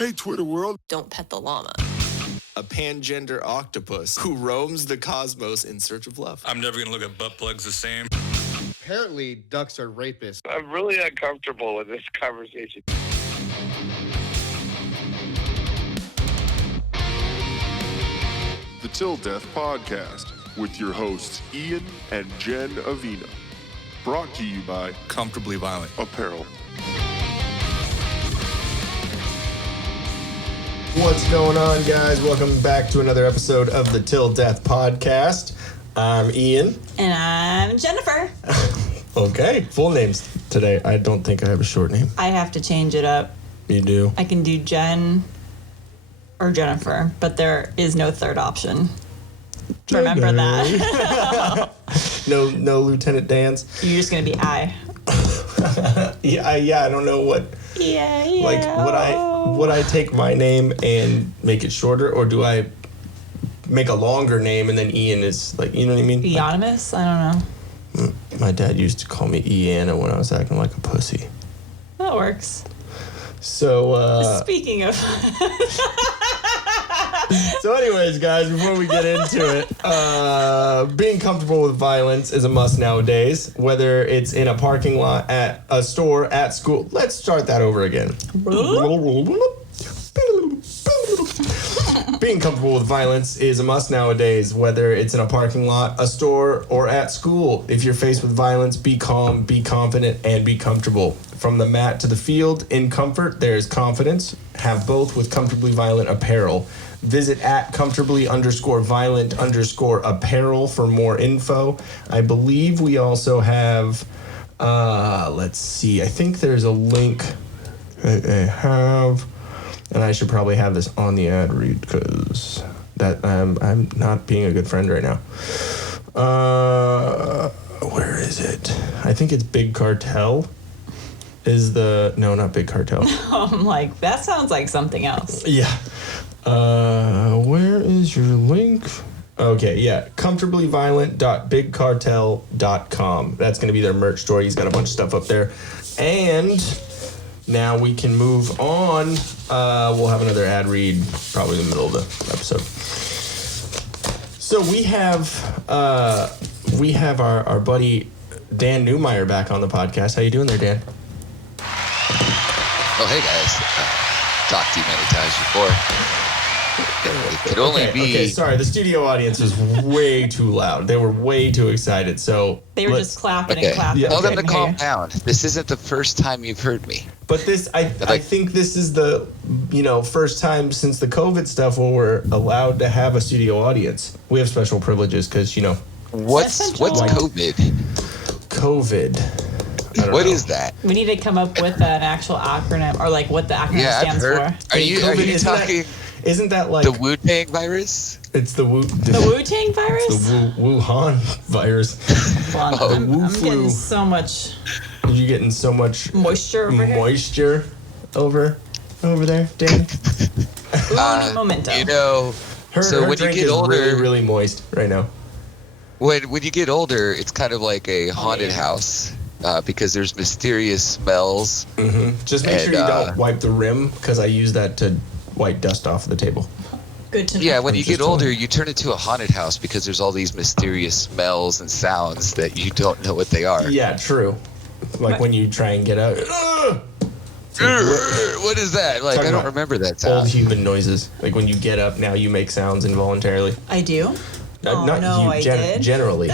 Hey, Twitter world. Don't pet the llama. A pangender octopus who roams the cosmos in search of love. I'm never gonna look at butt plugs the same. Apparently, ducks are rapists. I'm really uncomfortable with this conversation. The Till Death Podcast with your hosts Ian and Jen Avina. Brought to you by Comfortably Violent. Apparel. What's going on, guys? Welcome back to another episode of the Till Death Podcast. I'm Ian. And I'm Jennifer. Okay, full names today. I don't think I have a short name. I have to change it up. You do? I can do Jen or Jennifer, but there is no third option. Remember that. No Lieutenant Dan's? You're just going to be I. Yeah, I don't know what. Yeah. Like, would I take my name and make it shorter, or do I make a longer name and then Ian is like, you know what I mean? Eonymous? I don't know. My dad used to call me Iana when I was acting like a pussy. That works. So, Speaking of... So anyways, guys, before we get into it, being comfortable with violence is a must nowadays, whether it's in a parking lot, at a store, at school. Let's start that over again. Being comfortable with violence is a must nowadays, whether it's in a parking lot, a store, or at school. If you're faced with violence, be calm, be confident, and be comfortable. From the mat to the field, in comfort, there is confidence. Have both with Comfortably Violent Apparel. Visit at comfortably_violent_apparel for more info. I believe we also have, let's see, I think there's a link I have, and I should probably have this on the ad read because that I'm not being a good friend right now. Where is it? I think it's Big Cartel. No, not Big Cartel. I'm like, that sounds like something else. Yeah. Where is your link? Okay, yeah. Comfortablyviolent.bigcartel.com. That's going to be their merch store. He's got a bunch of stuff up there. And now we can move on. We'll have another ad read probably in the middle of the episode. So we have our buddy Dan Newmeyer back on the podcast. How you doing there, Dan? Oh, hey, guys. Talked to you many times before. It could only be... Okay, sorry. The studio audience was way too loud. They were way too excited, so... They were just clapping and clapping. Yeah, Tell them to calm down. This isn't the first time you've heard me. But this, I think this is the, first time since the COVID stuff where we're allowed to have a studio audience. We have special privileges because, What's COVID? COVID. What is that? We need to come up with an actual acronym, or like what the acronym stands for. Are you talking... Isn't that like... The Wu-Tang virus? It's the The Wu-Tang virus? It's the Wuhan virus. I'm getting so much... You're getting so much... Moisture over here? Moisture over there, Dan? Un momento. Her when drink you get is older... really, really moist right now. When you get older, it's kind of like a haunted house. Because there's mysterious smells. Mm-hmm. Just make sure you don't wipe the rim, because I use that to wipe dust off the table. Good to know. Yeah, when you get older, you turn into a haunted house because there's all these mysterious smells and sounds that you don't know what they are. Yeah, true. Like when you try and get out. What is that? Like, I don't remember that sound. Old human noises. Like when you get up, now you make sounds involuntarily. I do? I did. Generally.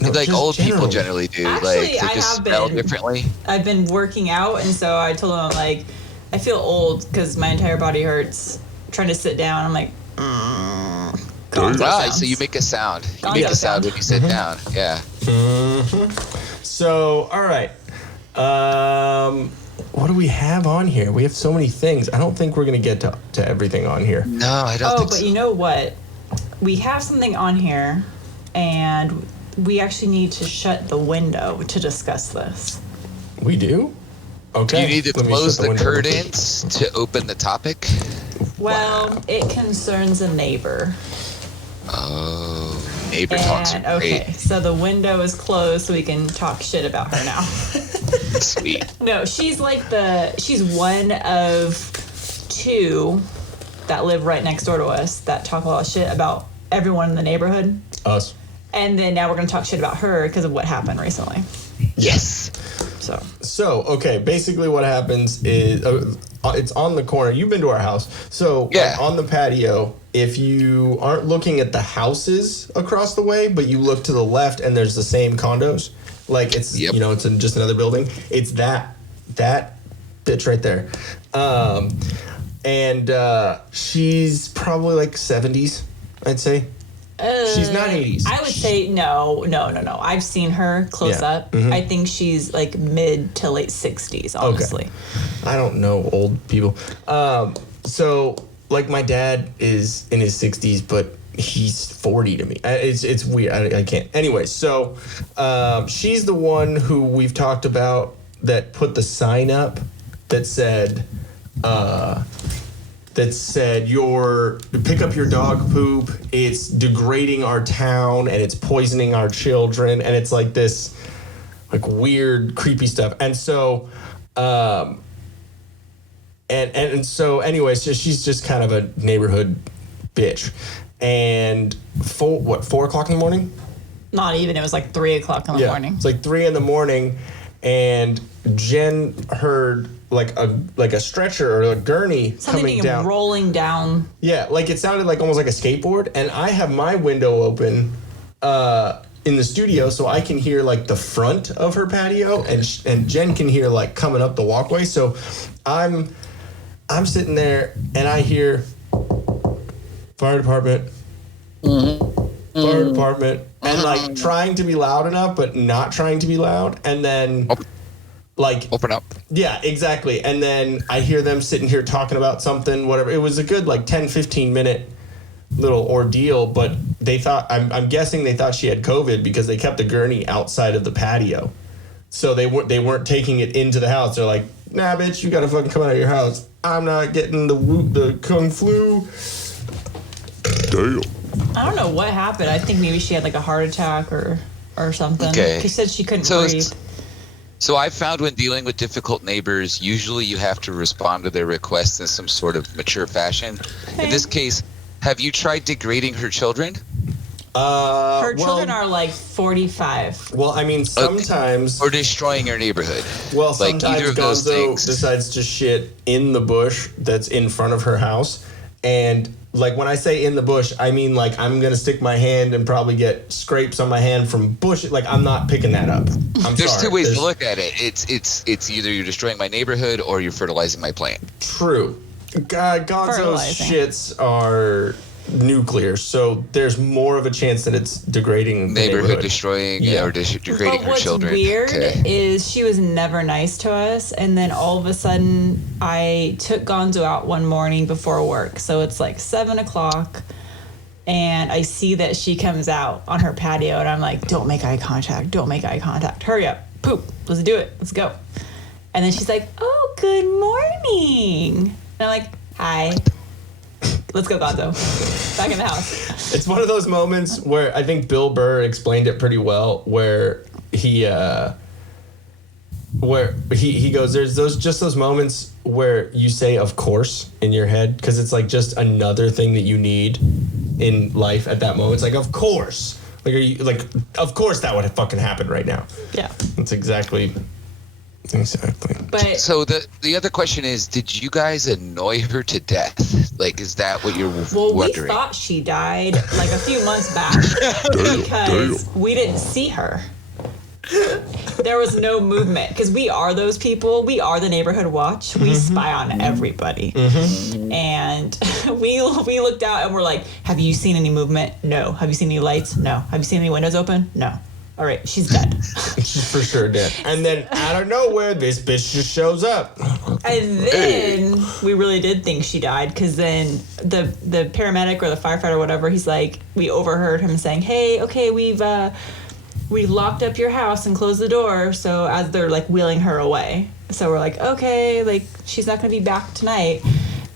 No, like old people generally do. Actually, they just smell differently. I've been working out, and so I told them, I feel old because my entire body hurts. Trying to sit down, I'm like, So you make a sound. You make a sound when you sit down. Yeah. Mm-hmm. So, all right. What do we have on here? We have so many things. I don't think we're going to get to everything on here. No, I don't think so. Oh, but you know what? We have something on here, and we actually need to shut the window to discuss this. We do? Okay. You need to close the curtains to open the topic? Well, it concerns a neighbor. Oh, neighbor talks are great. Okay, so the window is closed so we can talk shit about her now. Sweet. No, she's one of two that live right next door to us that talk a lot of shit about everyone in the neighborhood. Us. And then now we're going to talk shit about her because of what happened recently. Yes. So, okay, basically what happens is it's on the corner. You've been to our house. So, yeah. on the patio, if you aren't looking at the houses across the way, but you look to the left and there's the same condos, like it's, Yep. it's in just another building. It's that bitch right there. And she's probably like 70s, I'd say. She's not 80s. I would say no. I've seen her close up. Mm-hmm. I think she's like mid to late 60s, honestly. Okay. I don't know old people. So, like, my dad is in his 60s, but he's 40 to me. It's weird. I can't. Anyway, so she's the one who we've talked about that put the sign up that said... pick up your dog poop, it's degrading our town and it's poisoning our children, and it's like this like weird creepy stuff. And so so anyways, so she's just kind of a neighborhood bitch. And 4 o'clock in the morning? Not even. It was like 3 o'clock in the morning. It's like 3 in the morning, and Jen heard like a stretcher or a gurney coming down, rolling down. Yeah, like it sounded like almost like a skateboard. And I have my window open in the studio, so I can hear like the front of her patio, and Jen can hear like coming up the walkway. So I'm sitting there and I hear fire department, fire department, and like trying to be loud enough, but not trying to be loud, and then. Like open up. Yeah, exactly. And then I hear them sitting here talking about something, whatever. It was a good like 10-15 minute little ordeal, but they thought I'm guessing they thought she had COVID because they kept the gurney outside of the patio. So they weren't taking it into the house. They're like, "Nah, bitch, you got to fucking come out of your house. I'm not getting the kung flu." Damn. I don't know what happened. I think maybe she had like a heart attack or something. Okay. She said she couldn't breathe. So I found when dealing with difficult neighbors, usually you have to respond to their requests in some sort of mature fashion. Okay. In this case, have you tried degrading her children? Her children are like 45. Well, I mean, sometimes... Or destroying your neighborhood. Well, like sometimes either of those Gonzo things. decides to shit in the bush that's in front of her house. And, like, when I say in the bush, I mean, like, I'm going to stick my hand and probably get scrapes on my hand from bush. Like, I'm not picking that up. There's two ways to look at it. It's either you're destroying my neighborhood or you're fertilizing my plant. True. Gonzo's shits are nuclear, so there's more of a chance that it's degrading the neighborhood destroying or degrading her children. What's weird is she was never nice to us, and then all of a sudden I took Gonzo out one morning before work, so it's like 7 o'clock, and I see that she comes out on her patio, and I'm like, don't make eye contact, hurry up, poop, let's do it, let's go. And then she's like, oh, good morning, and I'm like, hi. Let's go, Gonzo. Back in the house. It's one of those moments where I think Bill Burr explained it pretty well, where he goes, there's those moments where you say "of course" in your head because it's like just another thing that you need in life at that moment. It's like, of course, like of course that would have fucking happened right now. Yeah, that's exactly. But so the other question is, did you guys annoy her to death? Like, is that what you're wondering? We thought she died like a few months back because we didn't see her. There was no movement because we are those people. We are the neighborhood watch. We spy on everybody. And we looked out and we're like, have you seen any movement? No. Have you seen any lights? No. Have you seen any windows open? No. All right, she's dead. She's for sure dead. And then out of nowhere, this bitch just shows up. And then we really did think she died because then the paramedic or the firefighter or whatever, he's like, we overheard him saying, hey, okay, we locked up your house and closed the door. So as they're like wheeling her away. So we're like, okay, like she's not going to be back tonight.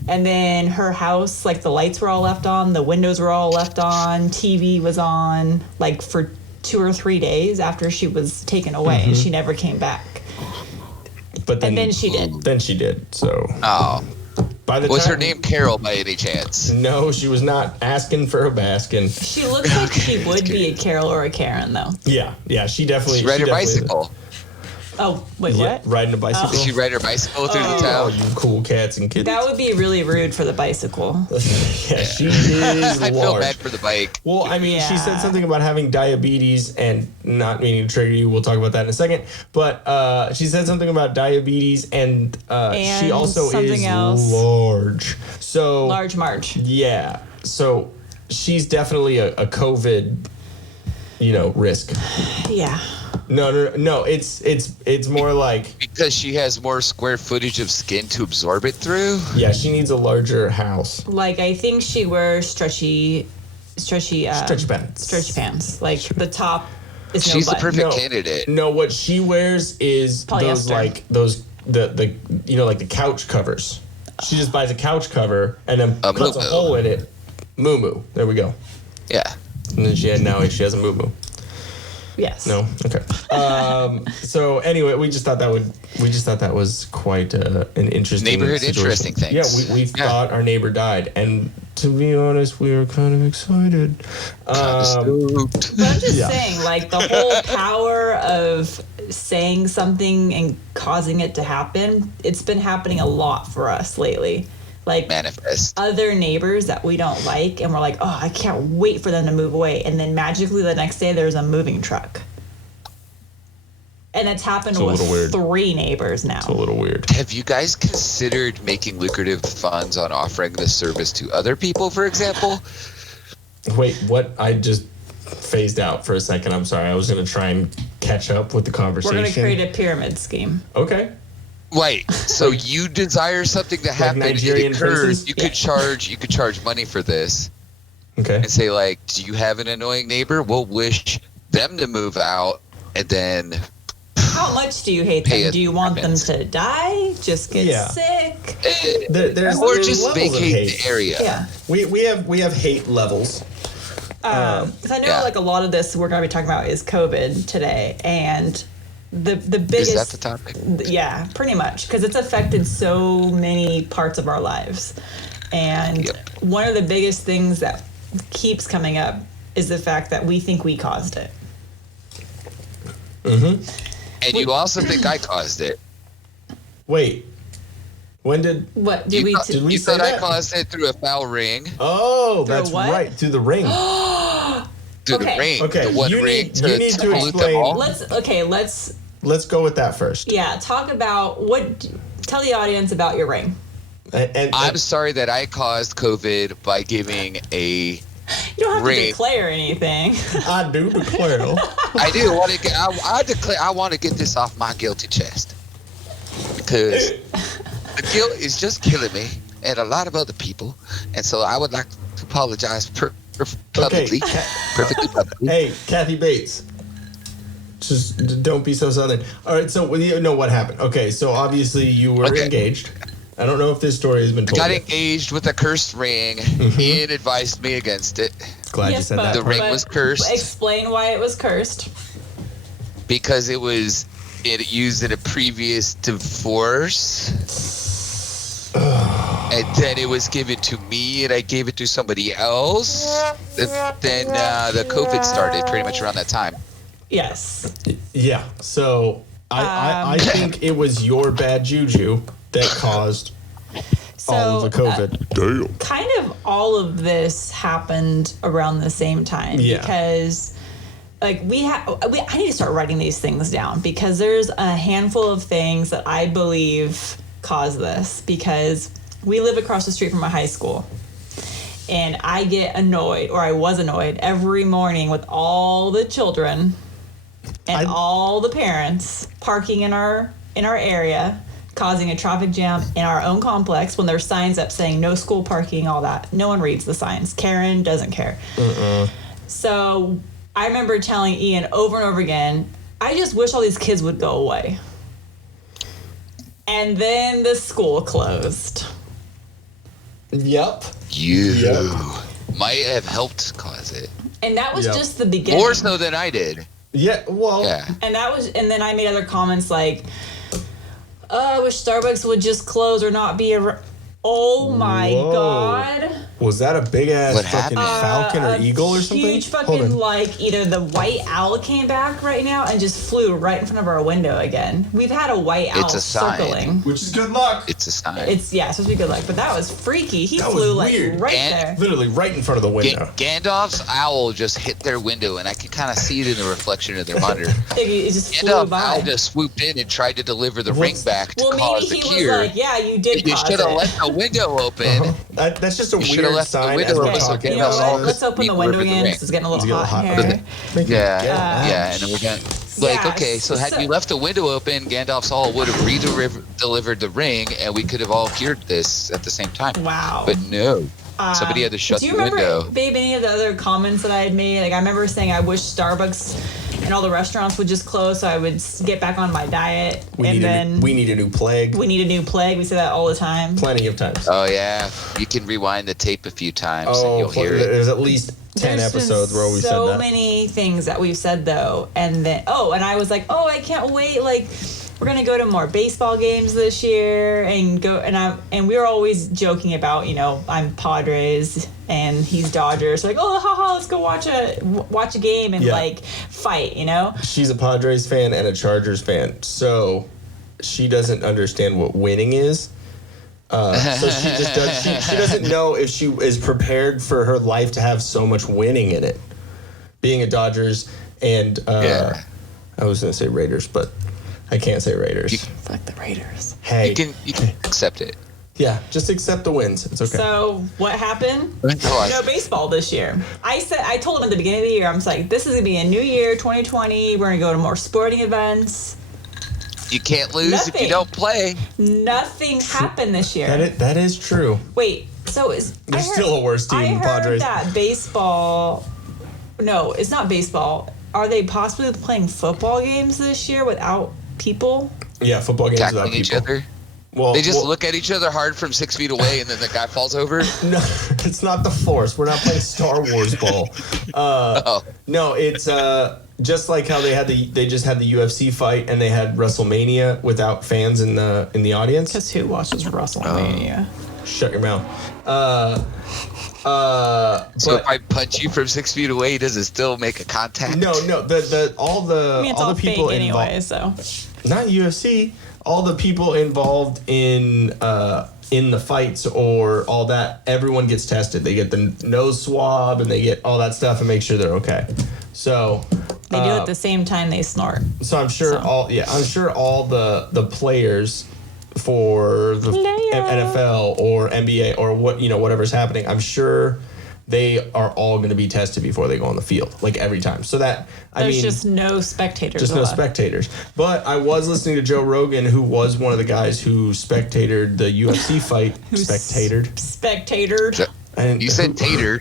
And then her house, like the lights were all left on, the windows were all left on, TV was on, like for 2 or 3 days after she was taken away, and she never came back. But then she did. Then she did. So. Oh. By by the Was time, her name Carol by any chance? No, she was not asking for a baskin. She looks like she would be a Carol or a Karen, though. Yeah, she definitely. She ride her definitely- bicycle. Oh, wait, Yeah, what? riding a bicycle. Did she ride her bicycle through the Oh, town? you cool cats and kittens. That would be really rude for the bicycle. Yeah, she is I feel large. bad for the bike. Well, I mean, she said Yeah. something about having diabetes and not meaning to trigger you. We'll talk about that in a second. But she said something about diabetes and she And also something is else. large. So Large March. yeah, so she's definitely a COVID, risk. Yeah. No. It's more like Because she has more square footage of skin to absorb it through? yeah, she needs a larger house. Like, I think she wears stretchy Stretch pants. stretch pants. Like, the top is no She's the button. perfect candidate. No, what she wears is Polyester. the couch covers. She just buys a couch cover and then A puts a moo-moo. hole in it. Moo-moo. There we go. Yeah. And then she has a moo-moo. Yes. No? Okay. So anyway, we just thought that was quite an interesting Neighborhood situation. interesting things. Yeah, we thought our neighbor died, and to be honest, we were kind of excited. But I'm just Yeah. saying, like, the whole power of saying something and causing it to happen, it's been happening a lot for us lately. Like, Manifest. other neighbors that we don't like, and we're like, oh, I can't wait for them to move away. And then magically the next day there's a moving truck. And it's happened It's a with little weird. 3 neighbors now. It's a little weird. Have you guys considered making lucrative funds on offering this service to other people, for example? Wait, what? I just phased out for a second. I'm sorry. I was going to try and catch up with the We're conversation. going to create a pyramid scheme. Okay. Wait, so you desire something to happen, Nigerian it occurs, princes? you could charge money for this Okay. and say, like, do you have an annoying neighbor? We'll wish them to move out, and then How much do you hate Pay them? it Do you want them happens. to die? Just get Yeah. sick? There's or there's just levels of vacate hate. the area. Yeah. We have hate levels. Because I know, Yeah. like, a lot of this we're going to be talking about is COVID today. And the biggest... Is that the topic? Yeah, pretty much, because it's affected so many parts of our lives. And Yep. one of the biggest things that keeps coming up is the fact that we think we caused it. And you also think I caused it. Wait. When did? What did You we? thought, Did we you say thought I that? caused it through a foul ring. Oh, Through that's what? right. Through the ring. Through Okay. the ring. Okay, The one you ring need- to, you need to pollute them explain- all. let's Let's go with that first. talk about tell the audience about your ring. And I'm sorry that I caused COVID by giving a. You don't have Ring. to declare anything. I do declare. I do want to get. I declare. I want to get this off my guilty chest because the guilt is just killing me and a lot of other people, and so I would like to apologize publicly, perfectly publicly. Hey, Kathy Bates. Just don't be so southern. All right, so you know what happened. Okay, so obviously you were Okay. engaged. I don't know if this story has been told Got yet. engaged with a cursed ring. Ian advised me against it Glad you said that. The part. ring was cursed. Explain why it was cursed. because it was used in a previous divorce. And then it was given to me, and I gave it to somebody else. Then the COVID started pretty much around that time. Yes. Yeah, so I think it was your bad juju that caused all of the COVID. Damn. Kind of all of this happened around the same time Yeah. because like I need to start writing these things down because there's a handful of things that I believe cause this because we live across the street from a high school and I get annoyed or I was annoyed every morning with all the children and all the parents parking in our area causing a traffic jam in our own complex when there's signs up saying no school parking, all that. No one reads the signs. Karen doesn't care. So I remember telling Ian over and over again, I just wish all these kids would go away. And then the school closed. Yep. You might have helped cause it. And that was Yep. just the beginning. More so than I did. Yeah, well, Yeah. And then I made other comments like, I wish Starbucks would just close or not be Oh my Whoa. God. Was that a big ass What fucking happened? falcon or eagle or something? Huge Hold fucking on. like either the white owl came back right now and just flew right in front of our window again. We've had a white owl It's a sign. circling. Which is good luck. It's a sign. It's supposed to be good luck, but that was freaky. He That flew was like weird. right And- there. Literally right in front of the window. Gandalf's owl just hit their window, and I could kind of see it in the reflection of their monitor. It just flew Gandalf's by. owl just swooped in and tried to deliver the What's- ring back to Well, cause maybe the he cure. was like, "Yeah, you did You cause should have it." left the window open. That's just a You should've weird left the sign. window as we're open so talking You know Gandalf's about all what? this. Let's open the window again because it's getting a little hot in here. Yeah, Yeah. yeah, and then we're done. Like, Yeah, okay, so had so- you left the window open, Gandalf's Hall would have delivered the ring, and we could have all cured this at the same time. Wow. But no, somebody had to shut Do the you remember, window. babe, any of the other comments that I had made? Like, I remember saying I wish Starbucks and all the restaurants would just close so I would get back on my diet. We need a new plague. we need a new plague. We say that all the time. Plenty of times. Oh yeah, you can rewind the tape a few times and Oh, you'll hear it. there's at least 10 There's been episodes where we said so that. many things that we've said though, and then and I was like, oh, I can't wait. Like, we're gonna go to more baseball games this year, and we were always joking about, I'm Padres and he's Dodgers. So like, oh, haha, let's go watch a game and Yeah. like fight, She's a Padres fan and a Chargers fan, so she doesn't understand what winning is. So she just does. She doesn't know if she is prepared for her life to have so much winning in it. Being a Dodgers and Yeah. I was gonna say Raiders, but I can't say Raiders. Fuck the Raiders. Hey, You can accept it. yeah, just accept the wins. It's okay. So what happened? Oh, No baseball this year. I told him at the beginning of the year, I'm just like, this is gonna be a new year, 2020. We're gonna go to more sporting events. You can't lose if Nothing. you don't play. Nothing happened this year. that is true. Wait, so There's still a worse team I than heard Padres. that baseball. No, it's not baseball. Are they possibly playing football games this year without people? Yeah, football games without Tackling each people. other. Well, They just look at each other hard from 6 feet away, and then the guy falls over. No, it's not the Force. We're not playing Star Wars ball. Oh, No, it's just like how they just had the UFC fight and they had WrestleMania without fans in the audience. Because who watches WrestleMania? Shut your mouth. so But if I punch you from 6 feet away, does it still make a contact? no, all the I mean, it's all all the people fake involved. anyway, so. Not UFC. All the people involved in the fights or all that, everyone gets tested. They get the nose swab and they get all that stuff and make sure they're okay. So They do it at the same time they snort. So I'm sure all the players for the NFL or NBA or whatever's happening, I'm sure they are all going to be tested before they go on the field, like every time. So that There's just no spectators. just no allowed. spectators. But I was listening to Joe Rogan, who was one of the guys who spectated the UFC fight. Spectatored. And You said tater.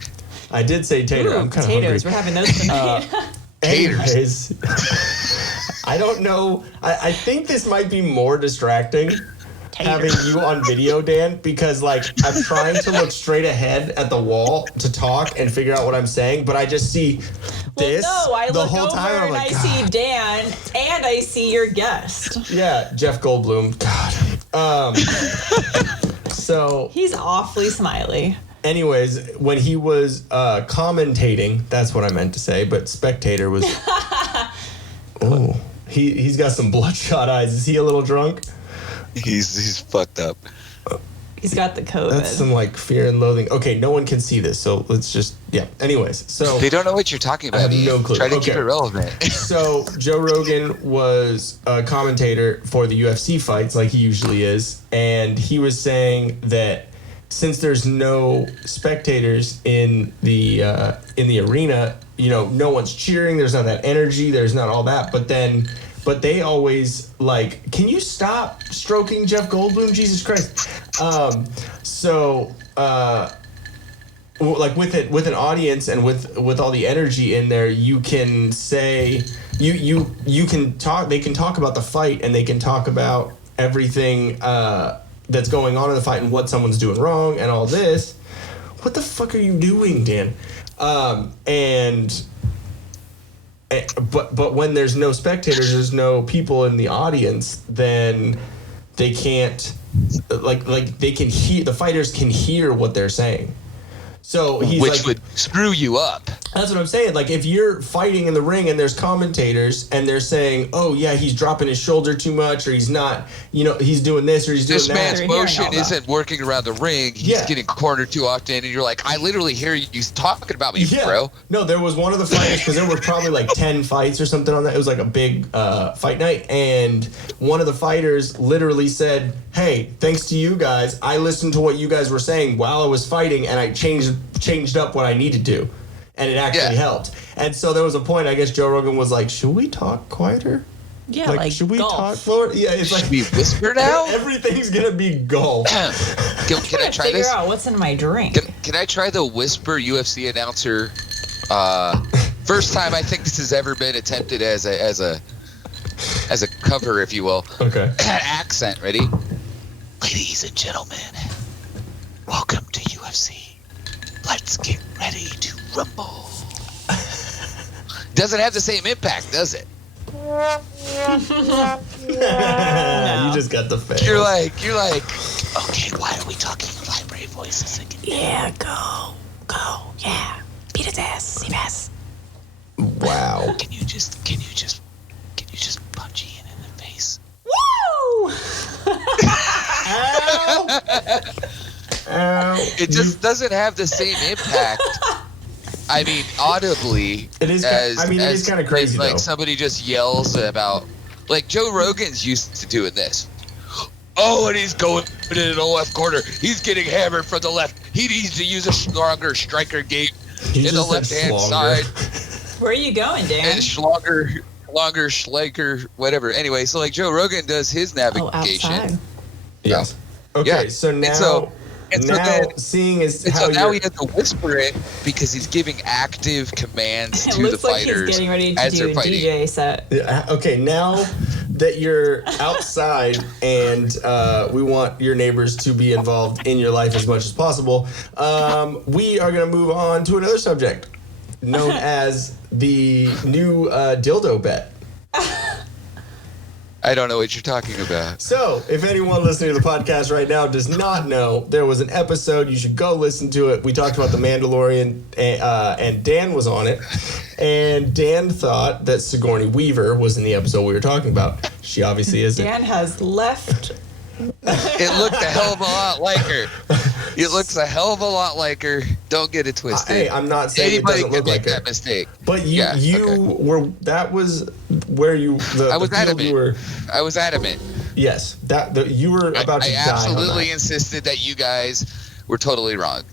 I did say tater. Ooh, I'm kind of potatoes. hungry. We're having those tonight. Anyways, I don't know. I think this might be more distracting having you on video, Dan, because like I'm trying to look straight ahead at the wall to talk and figure out what I'm saying, but I just see this well, no, I the look whole over time. I'm and like, I God. see Dan and I see your guest. Yeah, Jeff Goldblum. God. So, He's awfully smiley. anyways, when he was commentating, that's what I meant to say, but spectator was. Oh, he's got some bloodshot eyes. Is he a little drunk? He's fucked up. He's got the COVID. That's some like fear and loathing. Okay, no one can see this, so let's just Anyways, so They don't know what you're talking about. I have Ian. no clue. Try to keep Okay. it relevant. so Joe Rogan was a commentator for the UFC fights, like he usually is, and he was saying that since there's no spectators in the arena, no one's cheering. There's not that energy. There's not all that. But they always like, can you stop stroking Jeff Goldblum? Jesus Christ. Like with an audience and with all the energy in there, you can say you can talk. They can talk about the fight and they can talk about everything that's going on in the fight and what someone's doing wrong and all this. What the fuck are you doing, Dan? But when there's no spectators, there's no people in the audience, then they can't like they can hear, the fighters can hear what they're saying. So he's which like, would screw you up. that's what I'm saying. Like, if you're fighting in the ring and there's commentators and they're saying, oh, yeah, he's dropping his shoulder too much, or he's not, he's doing this or he's doing This that. man's motion isn't working around the ring. He's getting cornered too often, and you're like, I literally hear you talking about me, bro. No, there was one of the fighters, because there were probably like 10 fights or something on that. It was like a big fight night, and one of the fighters literally said, hey, thanks to you guys, I listened to what you guys were saying while I was fighting, and I changed up what I needed to, and it actually helped. And so there was a point, I guess Joe Rogan was like, should we talk quieter? Yeah, like should we golf. talk slower? Yeah, it's Should like we whisper now? everything's gonna be golf. Can I try figure this? out what's in my drink. Can I try the whisper UFC announcer? First time I think this has ever been attempted as a cover, if you will. Okay. Accent, ready? Ladies and gentlemen, welcome to UFC. Let's get ready to rumble. Doesn't have the same impact, does it? You just got the face. You're like, okay, why are we talking vibrate voices again? Yeah, go, yeah. Beat his ass, see fast. Wow. Can you just punch Ian in the face? Woo! It just doesn't have the same impact. I mean, audibly. It is. It is kind of crazy. Like though. somebody just yells about, like Joe Rogan's used to doing this. Oh, and he's going into the left corner. He's getting hammered from the left. He needs to use a stronger striker gate in the left-hand side. Where are you going, Dan? And longer, Schleicher, whatever. Anyway, so like Joe Rogan does his navigation. Outside. Yes. Okay. Yeah. So now. Seeing as And how so now you're- he has to whisper it because he's giving active commands It to the looks like fighters he's getting ready to as do they're a fighting. DJ set. Okay, now that you're outside and we want your neighbors to be involved in your life as much as possible, we are going to move on to another subject known as the new dildo bet. I don't know what you're talking about. So, if anyone listening to the podcast right now does not know, there was an episode. You should go listen to it. We talked about The Mandalorian, and Dan was on it. And Dan thought that Sigourney Weaver was in the episode we were talking about. She obviously isn't. Dan has left. It looked a hell of a lot like her. It looks a hell of a lot like her. Don't get it twisted. Hey, I'm not saying Anybody it doesn't can look make like her. that mistake. But you were, that was where you, I was the field adamant. you were, I was adamant. yes, you were about to I die on absolutely that. insisted that you guys were totally wrong.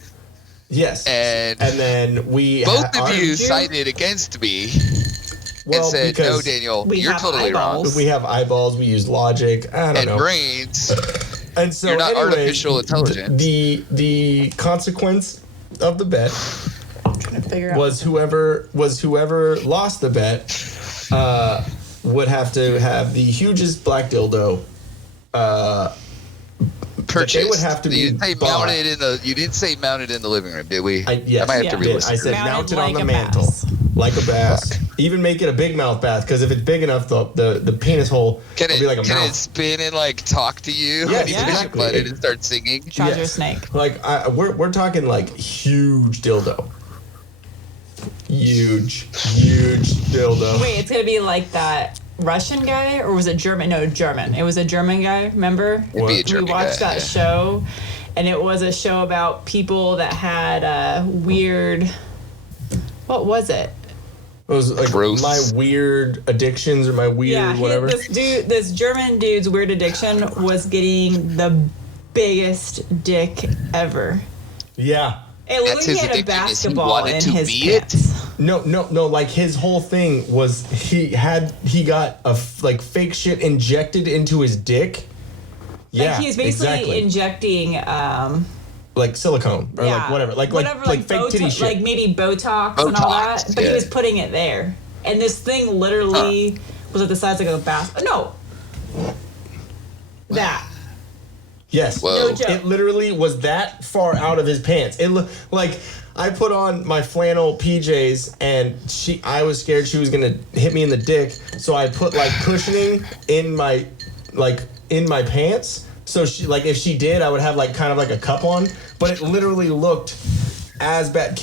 Yes. And then we Both of you you- sided against me and well, said, no, because Daniel, we you're have totally eyeballs. wrong. we have eyeballs, we use logic, I don't And know. brains. And so You're not anyways, artificial intelligence. The consequence of the bet Trying to figure out. was whoever lost the bet would have to have the hugest black dildo. Purchased. They would have to be You didn't say bought. mounted in the. You didn't say mounted in the living room, did we? Yes, I might have to Yeah. re-listen. I said Mounted mounted like on the a mantle, bass. like a bass. Even make it a big mouth bath, because if it's big enough, the penis hole Can will it, be like a can mouth. it spin and like talk to you? Yes, and you exactly. push a button and start singing. Charger Yes. snake. Like we're talking like huge dildo. Huge dildo. Wait, it's gonna be like that Russian guy, or was it German? No, German. It was a German guy. Remember? It'd be a What? German We watched guy, that yeah. show, and it was a show about people that had weird. What was it? It was like Gross. my weird addictions or my weird whatever. This German dude's weird addiction was getting the biggest dick ever. Yeah. It looked That's like he his had a addiction, is he basketball wanted in to his be it? pants. No. Like his whole thing was he got like fake shit injected into his dick. Yeah, Like he was basically exactly. injecting like silicone or yeah, like whatever, like fake titty shit. like maybe Botox and all that. Botox, But he yeah. was putting it there, and this thing literally was at the size of a bath. No, that. Yes. Whoa. No joke. It literally was that far out of his pants. It like I put on my flannel PJs and I was scared she was gonna hit me in the dick, so I put like cushioning in my pants So she, like, if she did, I would have like kind of like a cup on, but it literally looked as bad.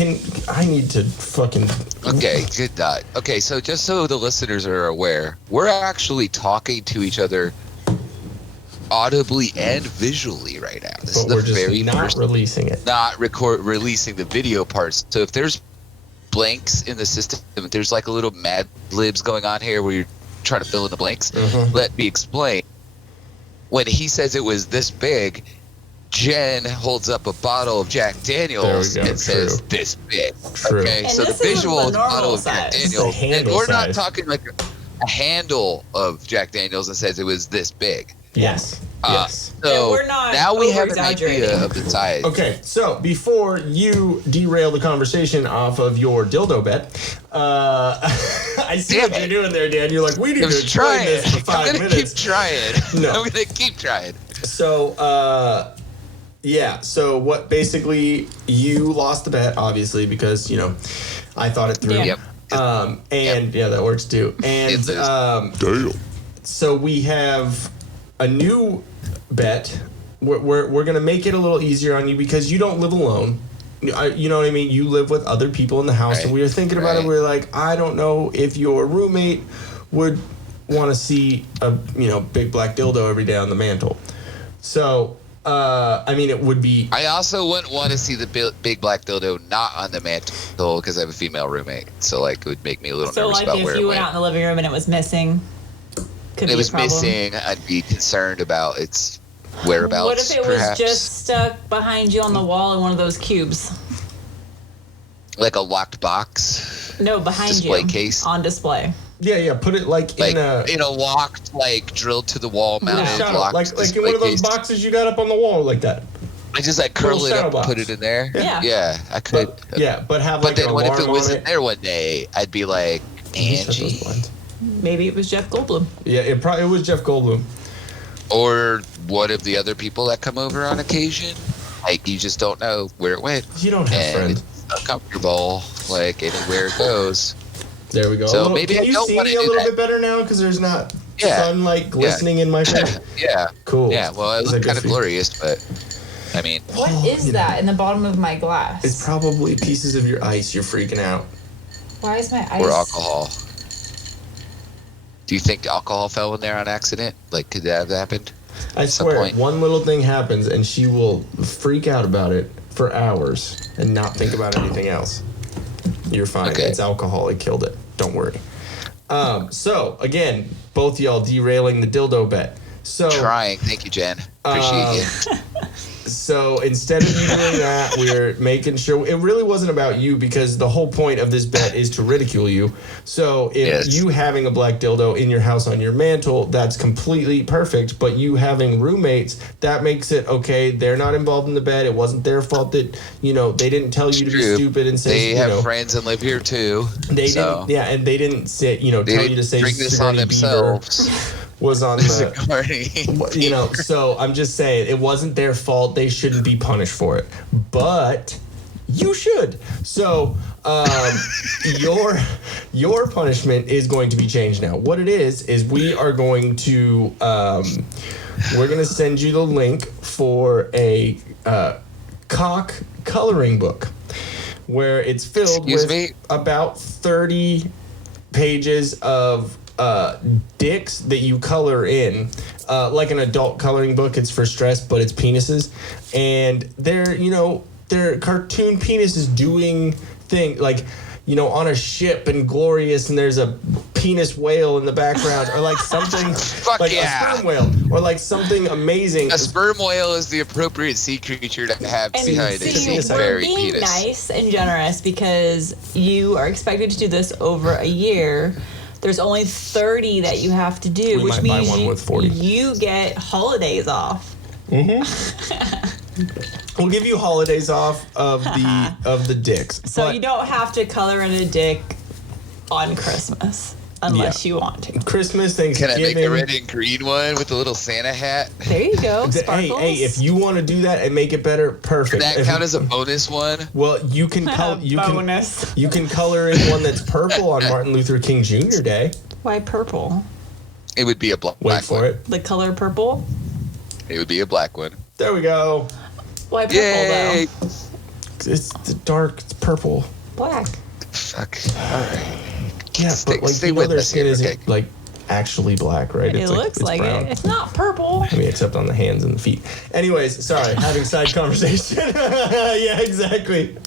I need to fucking. Okay, good dot. Okay, so just so the listeners are aware, we're actually talking to each other audibly and visually right now. This But we're is the just very not first, releasing it. not releasing the video parts. So if there's blanks in the system, if there's like a little Mad Libs going on here where you're trying to fill in the blanks, let me explain. When he says it was this big, Jen holds up a bottle of Jack Daniels and says this big. True. Okay, And so the this isn't visual the is a bottle normal of Jack size. Daniels, It's the handle and we're not size. talking like a handle of Jack Daniels that says it was this big. Yes. Yes. So we're not now we have an over-exaggerating. idea of the size. Okay, so before you derail the conversation off of your dildo bet, I see Damn what it. you're doing there, Dan. You're like, we need I'm to explain trying. this for I'm 5 gonna minutes. keep trying. No. I'm gonna keep trying. So, yeah. So what? Basically, you lost the bet, obviously, because I thought it through. Yeah. Yep. And yeah, that works too. And Did lose. Damn. so we have a new bet. We're gonna make it a little easier on you because you don't live alone. You know what I mean? You live with other people in the house, and we were thinking about it. We were like, I don't know if your roommate would want to see a big black dildo every day on the mantle. So, I mean, it would be. I also wouldn't want to see the big black dildo not on the mantle because I have a female roommate. So, like, it would make me a little So, nervous like, about if where you it went went. out in the living room and it was missing, could It be was a problem. missing. I'd be concerned about its whereabouts. What if it perhaps. was just stuck behind you on the wall in one of those cubes? Like a locked box? No, behind Display you. case? On display. Yeah. Put it like Like in a. locked, like drilled to the wall mounted Shadow, locked like in display one of those case. boxes you got up on the wall like that. I just like curl Little it shadow up box. and put it in there. Yeah. Yeah, I could. But have But like an then what if alarm it wasn't on it. there one day? I'd be like, You shut those Angie? blinds. Maybe it was Jeff Goldblum. Yeah, it was Jeff Goldblum. Or what if the other people that come over on occasion? Like, you just don't know where it went. You don't have And friends. it's uncomfortable, like, anywhere it goes. There we go. So A little- maybe can I you don't see wanna me a do little that. bit better now because there's not Yeah. sunlight glistening in my face? Yeah. Cool. Yeah, well, it Is that looked good kind of for you? glorious, but, I mean, What is that in the bottom of my glass? It's probably pieces of your ice. You're freaking out. Why is my ice? or alcohol. Do you think alcohol fell in there on accident? Like, could that have happened? I some swear, point. one little thing happens and she will freak out about it for hours and not think about anything else. You're fine. Okay. It's alcohol. It killed it. Don't worry. So, again, both y'all derailing the dildo bet. So, Trying. Thank you, Jen. Appreciate you. So instead of you doing that, we're making sure it really wasn't about you because the whole point of this bet is to ridicule you. So if Yes. you having a black dildo in your house on your mantle, that's completely perfect. But you having roommates, that makes it okay. They're not involved in the bet. It wasn't their fault that they didn't tell you to be True. stupid and say They have friends and live here too. They so didn't. Yeah, and they didn't say they tell didn't you to say bring this on Sigourney Weaver themselves. was on the. Sigourney. So I'm just saying it wasn't their fault. They shouldn't be punished for it, but you should. So your punishment is going to be changed now. What it is we are going to we're going to send you the link for a cock coloring book where it's filled Excuse with me? about 30 pages of dicks that you color in, like an adult coloring book. It's for stress, but it's penises, and they're cartoon penises doing things like on a ship and glorious, and there's a penis whale in the background, or like something like yeah. a sperm whale, or like something amazing. A sperm whale is the appropriate sea creature to have And behind a see, sea we're fairy being penis. nice and generous because you are expected to do this over a year. There's only 30 that you have to do, We which might buy means one with 40. you get holidays off. We'll give you holidays off of the dicks. So but you don't have to color in a dick on Christmas unless you want to. Christmas, Can I Thanksgiving. make a red and green one with a little Santa hat? There you go. Hey, Sparkles. if you want to do that and make it better, perfect. That If- count as a bonus one? Well, you can Bonus. you can color in one that's purple on Martin Luther King Jr. Day. Why purple? It would be a black Wait for one. it. The color purple? It would be a black one. There we go. Why purple Yay! though? It's the dark. It's purple. Black. Fuck. All right. Yeah, but like stay with their us skin here, isn't okay? like actually black, right? It looks like brown. it. It's not purple. I mean, except on the hands and the feet. Anyways, sorry, having side conversation. Yeah, exactly.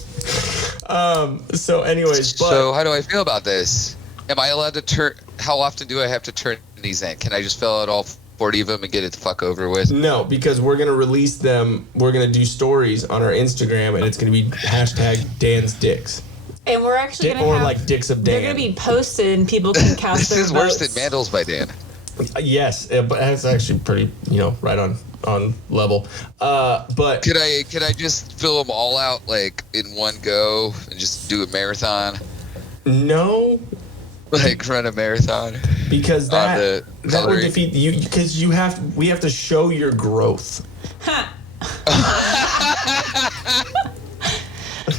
So anyways, but So how do I feel about this? Am I allowed to turn? How often do I have to turn these in? Can I just fill out all 40 of them and get it the fuck over with? no, because we're gonna release them. We're gonna do stories on our Instagram, and it's gonna be hashtag Dan's Dicks. And we're actually Dick, gonna or have, like Dicks of they're Dan. gonna be posted and people can cast This their is worse votes. than Mandles by Dan. Yes, but that's actually pretty, right on level. But Could I just fill them all out like in one go and just do a marathon? no, Like run a marathon? because On that the that would coloring. defeat you. Because we have to show your growth.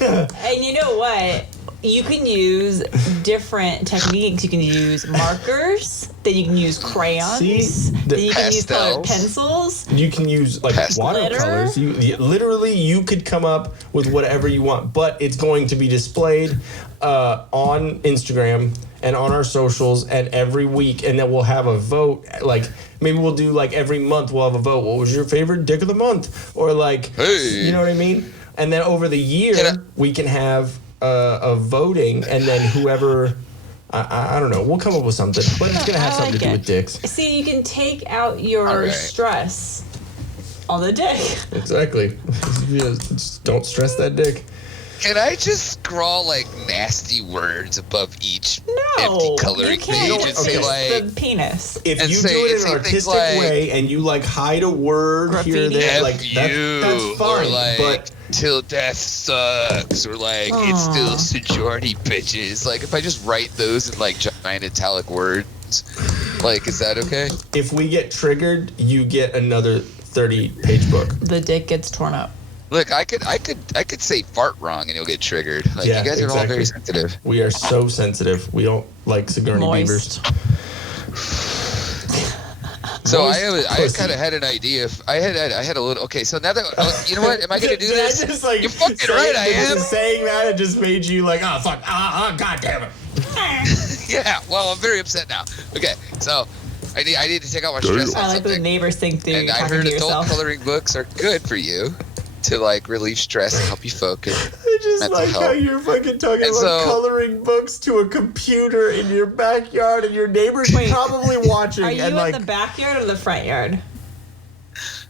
And you know what? You can use different techniques. You can use markers. Then you can use crayons. See? Then you can use colored Pastels. pencils. You can use like Pastel. watercolors. Literally, you could come up with whatever you want, but it's going to be displayed on Instagram and on our socials, and every week, and then we'll have a vote. Like maybe we'll do like every month we'll have a vote. What was your favorite dick of the month? Or like, Hey. you know what I mean? And then over the year we can have a voting, and then whoever. I don't know. We'll come up with something, but it's gonna have I something like to do it. with dicks. See, you can take out your All right. stress on the dick. Exactly. Yeah, just don't stress that dick. Can I just scrawl like nasty words above each No, empty coloring you can't. page and say It's like the penis. If And you say- do it and in say an things artistic like, way and you like hide a word here or Graffiti. there, F like you, that's fine. or like but till death sucks, or like it's still Sigourney bitches. Like if I just write those in like giant italic words, like is that okay? if we get triggered, you get another 30-page book. The dick gets torn up. Look, I could say fart wrong and you'll get triggered. Like Yeah, you guys are all exactly. very sensitive. We are so sensitive. We don't like Sigourney Weavers. Moist. So Moist I pussy. kind of had an idea. I had a little. Okay, so now that you know what, am I gonna do Did I this? just, like, You're fucking say- right, I am. Just saying that, it just made you like, oh fuck, god damn it. Yeah. Well, I'm very upset now. Okay, so I need to take out my stress I on like the something. neighbors think that you're And I talking heard to adult yourself. coloring books are good for you to like relieve stress and help you focus. I just Mental like how health. you're fucking talking And about so- coloring books to a computer in your backyard, and your neighbors probably watching. Are you and in like, the backyard or the front yard?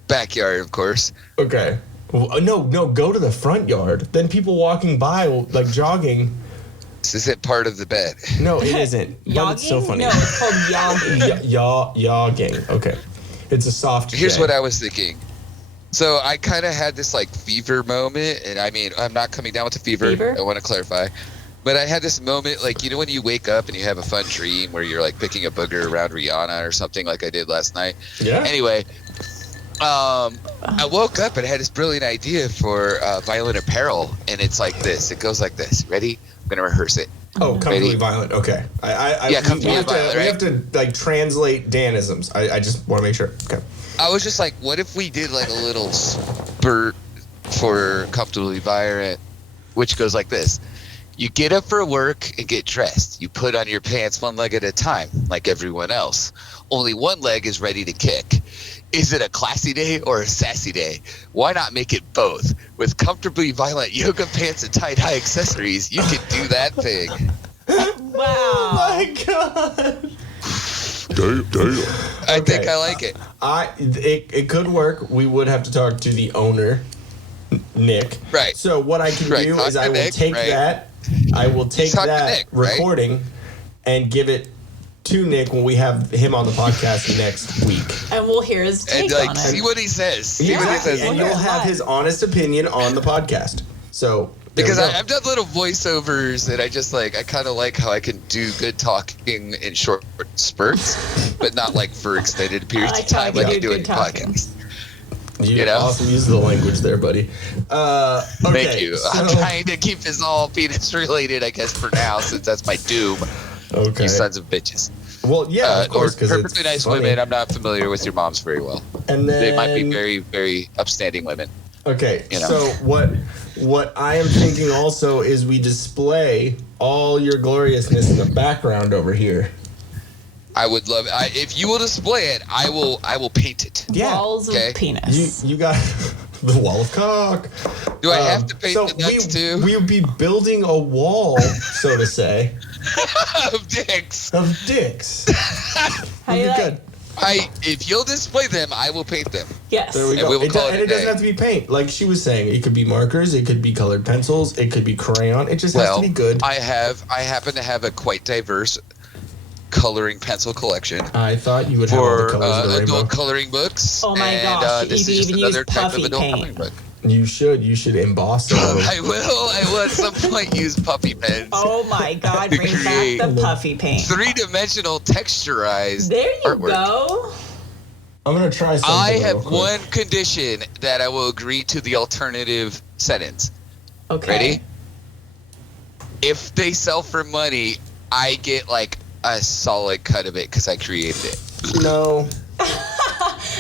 Backyard, of course. okay, well, no, go to the front yard. Then people walking by, will, like jogging. This isn't part of the bed. No, it isn't. But Yogging? it's so funny. No, it's called yogging. Yogging. Okay, it's a soft. Here's J. what I was thinking. So I kind of had this like fever moment, and I mean, I'm not coming down with the fever. Fever? I want to clarify. But I had this moment, like, you know when you wake up and you have a fun dream where you're like picking a booger around Rihanna or something like I did last night? Yeah. Anyway, I woke up and I had this brilliant idea for violent apparel, and it's like this. It goes like this. Ready? I'm going to rehearse it. Oh, comfortably Ready? violent. Okay. Yeah, comfortably violent, We have to like translate Danisms. I just want to make sure. Okay. I was just like, what if we did like a little spurt for comfortably violent, which goes like this. You get up for work and get dressed. You put on your pants one leg at a time, like everyone else. Only one leg is ready to kick. Is it a classy day or a sassy day? Why not make it both? With comfortably violent yoga pants and tight-high accessories, you can do that thing. Wow. Oh my god. Damn. I think Okay. I like it. It could work. We would have to talk to the owner, Nick. Right. So what I can Right, do talk is to I will Nick, take right. that. I will take Talk to that Nick, right? recording and give it to Nick when we have him on the podcast next week. And we'll hear his take And like, on see it. what he says. See what he Exactly. says. And We'll you'll hear it have live. his honest opinion on the podcast. So there Because we go. I've done little voiceovers and I just like, I kind of like how I can do good talking in short spurts, but not like for extended periods I of like how time I like can I do do good in talking. podcasts. You know? awesome use of the language there, buddy. Okay, Thank you. I'm so- trying to keep this all penis related, I guess, for now, since that's my doom. Okay. You sons of bitches. Well, yeah, of course, or because perfectly it's nice funny. women. I'm not familiar with your moms very well. And then They might be very, very upstanding women. Okay, You know. so what I am thinking also is we display all your gloriousness in the background over here. I would love if you will display it. I will paint it. Yeah. Walls Okay. of penis. You got the wall of cock. Do I have to paint the nuts too? We would be building a wall, so to say, Of dicks. of dicks. How you It'd be like? good. If you'll display them, I will paint them. Yes. There we And go. we will call it And a it doesn't day. have to be paint. Like she was saying, it could be markers, it could be colored pencils, it could be crayon. It just has Well, to be good. I happen to have a quite diverse coloring pencil collection I thought you would have all the for colors of the rainbow. adult coloring books. Oh my and, gosh, this you is just even use another type of puffy adult paint. coloring book. You should emboss it. I will at some point use puffy pens. Oh my God, To bring create back the puffy paint. Three-dimensional texturized There you artwork. go. I'm gonna try something. I real have quick. one condition that I will agree to the alternative sentence. Okay. Ready? If they sell for money, I get like a solid cut of it because I created it. No.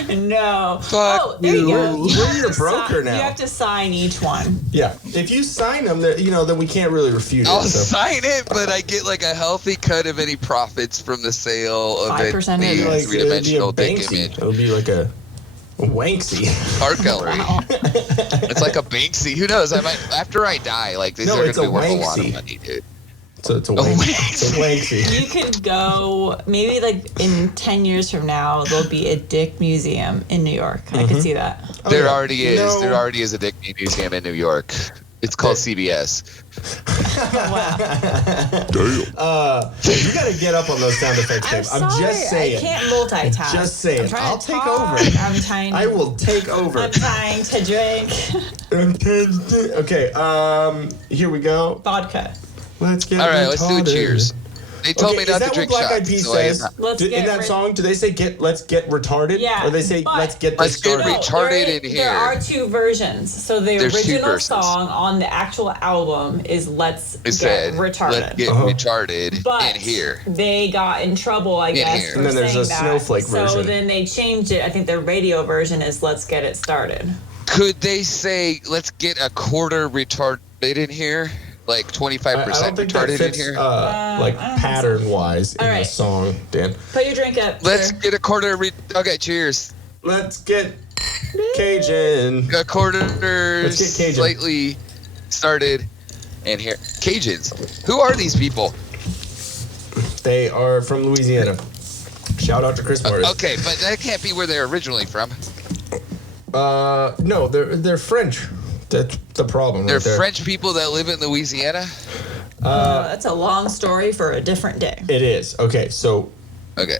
No. Fuck oh, there you go. you. You We're have your to broker sign, now. You have to sign each one. Yeah. If you sign them, then we can't really refute I'll it. So. sign it, but I get like a healthy cut of any profits from the sale of 5% the of it. Like, it'd be a three-dimensional dick Banksy. image It would be like a Wanksy. art gallery. It's like a Banksy. Who knows? I might after I die. Like these No, are it's going to be a worth a lot of Wanksy. money, dude. So it's a A Wanksy. It's a Wanksy. You could go, maybe like in 10 years from now, there'll be a dick museum in New York. I could see that. There Okay. already is. No. There already is a dick museum in New York. It's called CBS. Wow. You gotta get up on those sound effects, I'm babe. sorry. I'm just saying. I can't multitask. Just saying. I'm trying I'll to take talk. over. I'm trying. I will take over. I'm trying to drink Okay, here we go. vodka. Let's get All right, let's do a retarded. cheers. They told me Is not that to drink what Black Eyed shots. Peas so I am says? not. Let's In get that rid- song, do they say let's get retarded? Yeah, Or they say but- let's get Let's this get started? retarded there, in here. There are two versions. So the There's two original versions. song on the actual album is "Let's It Get said, Retarded." let's get Uh-huh. retarded But in here. they got in trouble, I guess, here. for And then there's saying a that. snowflake So version. then they changed it. I think the radio version is "Let's Get It Started." Could they say, let's get a quarter retarded in here? Like 25% I don't think that retarded fits, in here? like I don't think so. pattern-wise in All the right. song, Dan. Put your drink up. Let's sir. get a quarter. Okay, cheers. Let's get Cajun. A quarter Let's get Cajun. slightly started in here. Cajuns. Who are these people? They are from Louisiana. Shout out to Chris Morris. Okay, but that can't be where they're originally from. No, they're French. That's the problem. They're right there. French people that live in Louisiana? That's a long story for a different day. It is. Okay, so Okay.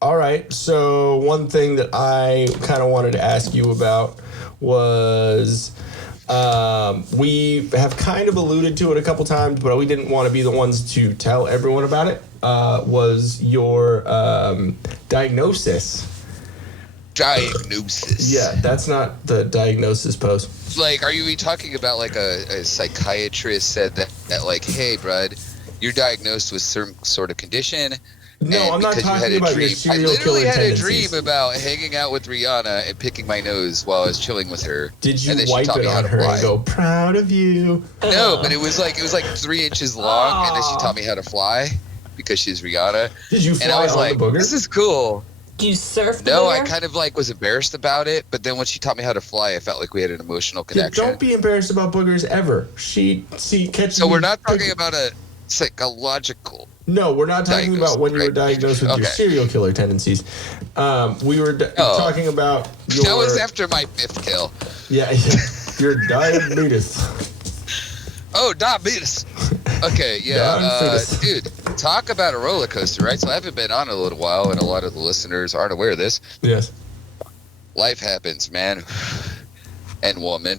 all right. So one thing that I kind of wanted to ask you about was we have kind of alluded to it a couple times, but we didn't want to be the ones to tell everyone about it. Was your diagnosis? Diagnosis. Yeah, that's not the diagnosis post. Like, are you talking about like a psychiatrist said that like, hey, bud, you're diagnosed with some sort of condition? No, and I'm not because you had talking a about your dream. I serial literally killer had a tendencies. dream about hanging out with Rihanna and picking my nose while I was chilling with her. Did you and then she wipe taught it me how on to her fly. and go, proud of you? No, but it was like 3 inches long, and then she Aw. taught me how to fly because she's Rihanna. Did you fly And I was on like, the booger? this is cool. Do you surf the No, I booger? kind of like was embarrassed about it, but then when she taught me how to fly, I felt like we had an emotional Yeah, connection. don't be embarrassed about boogers ever. Catches So me we're not talking pick- about a psychological. No, we're not talking diagnosis, about when you were right? diagnosed with your Okay. serial killer tendencies. We were talking about your... That was after my 5th kill. Yeah, your diabetes. Oh, diabetes. Okay, yeah, Diabetes. dude. Talk about a roller coaster, right? So I haven't been on a little while, and a lot of the listeners aren't aware of this. Yes. Life happens, man, and woman.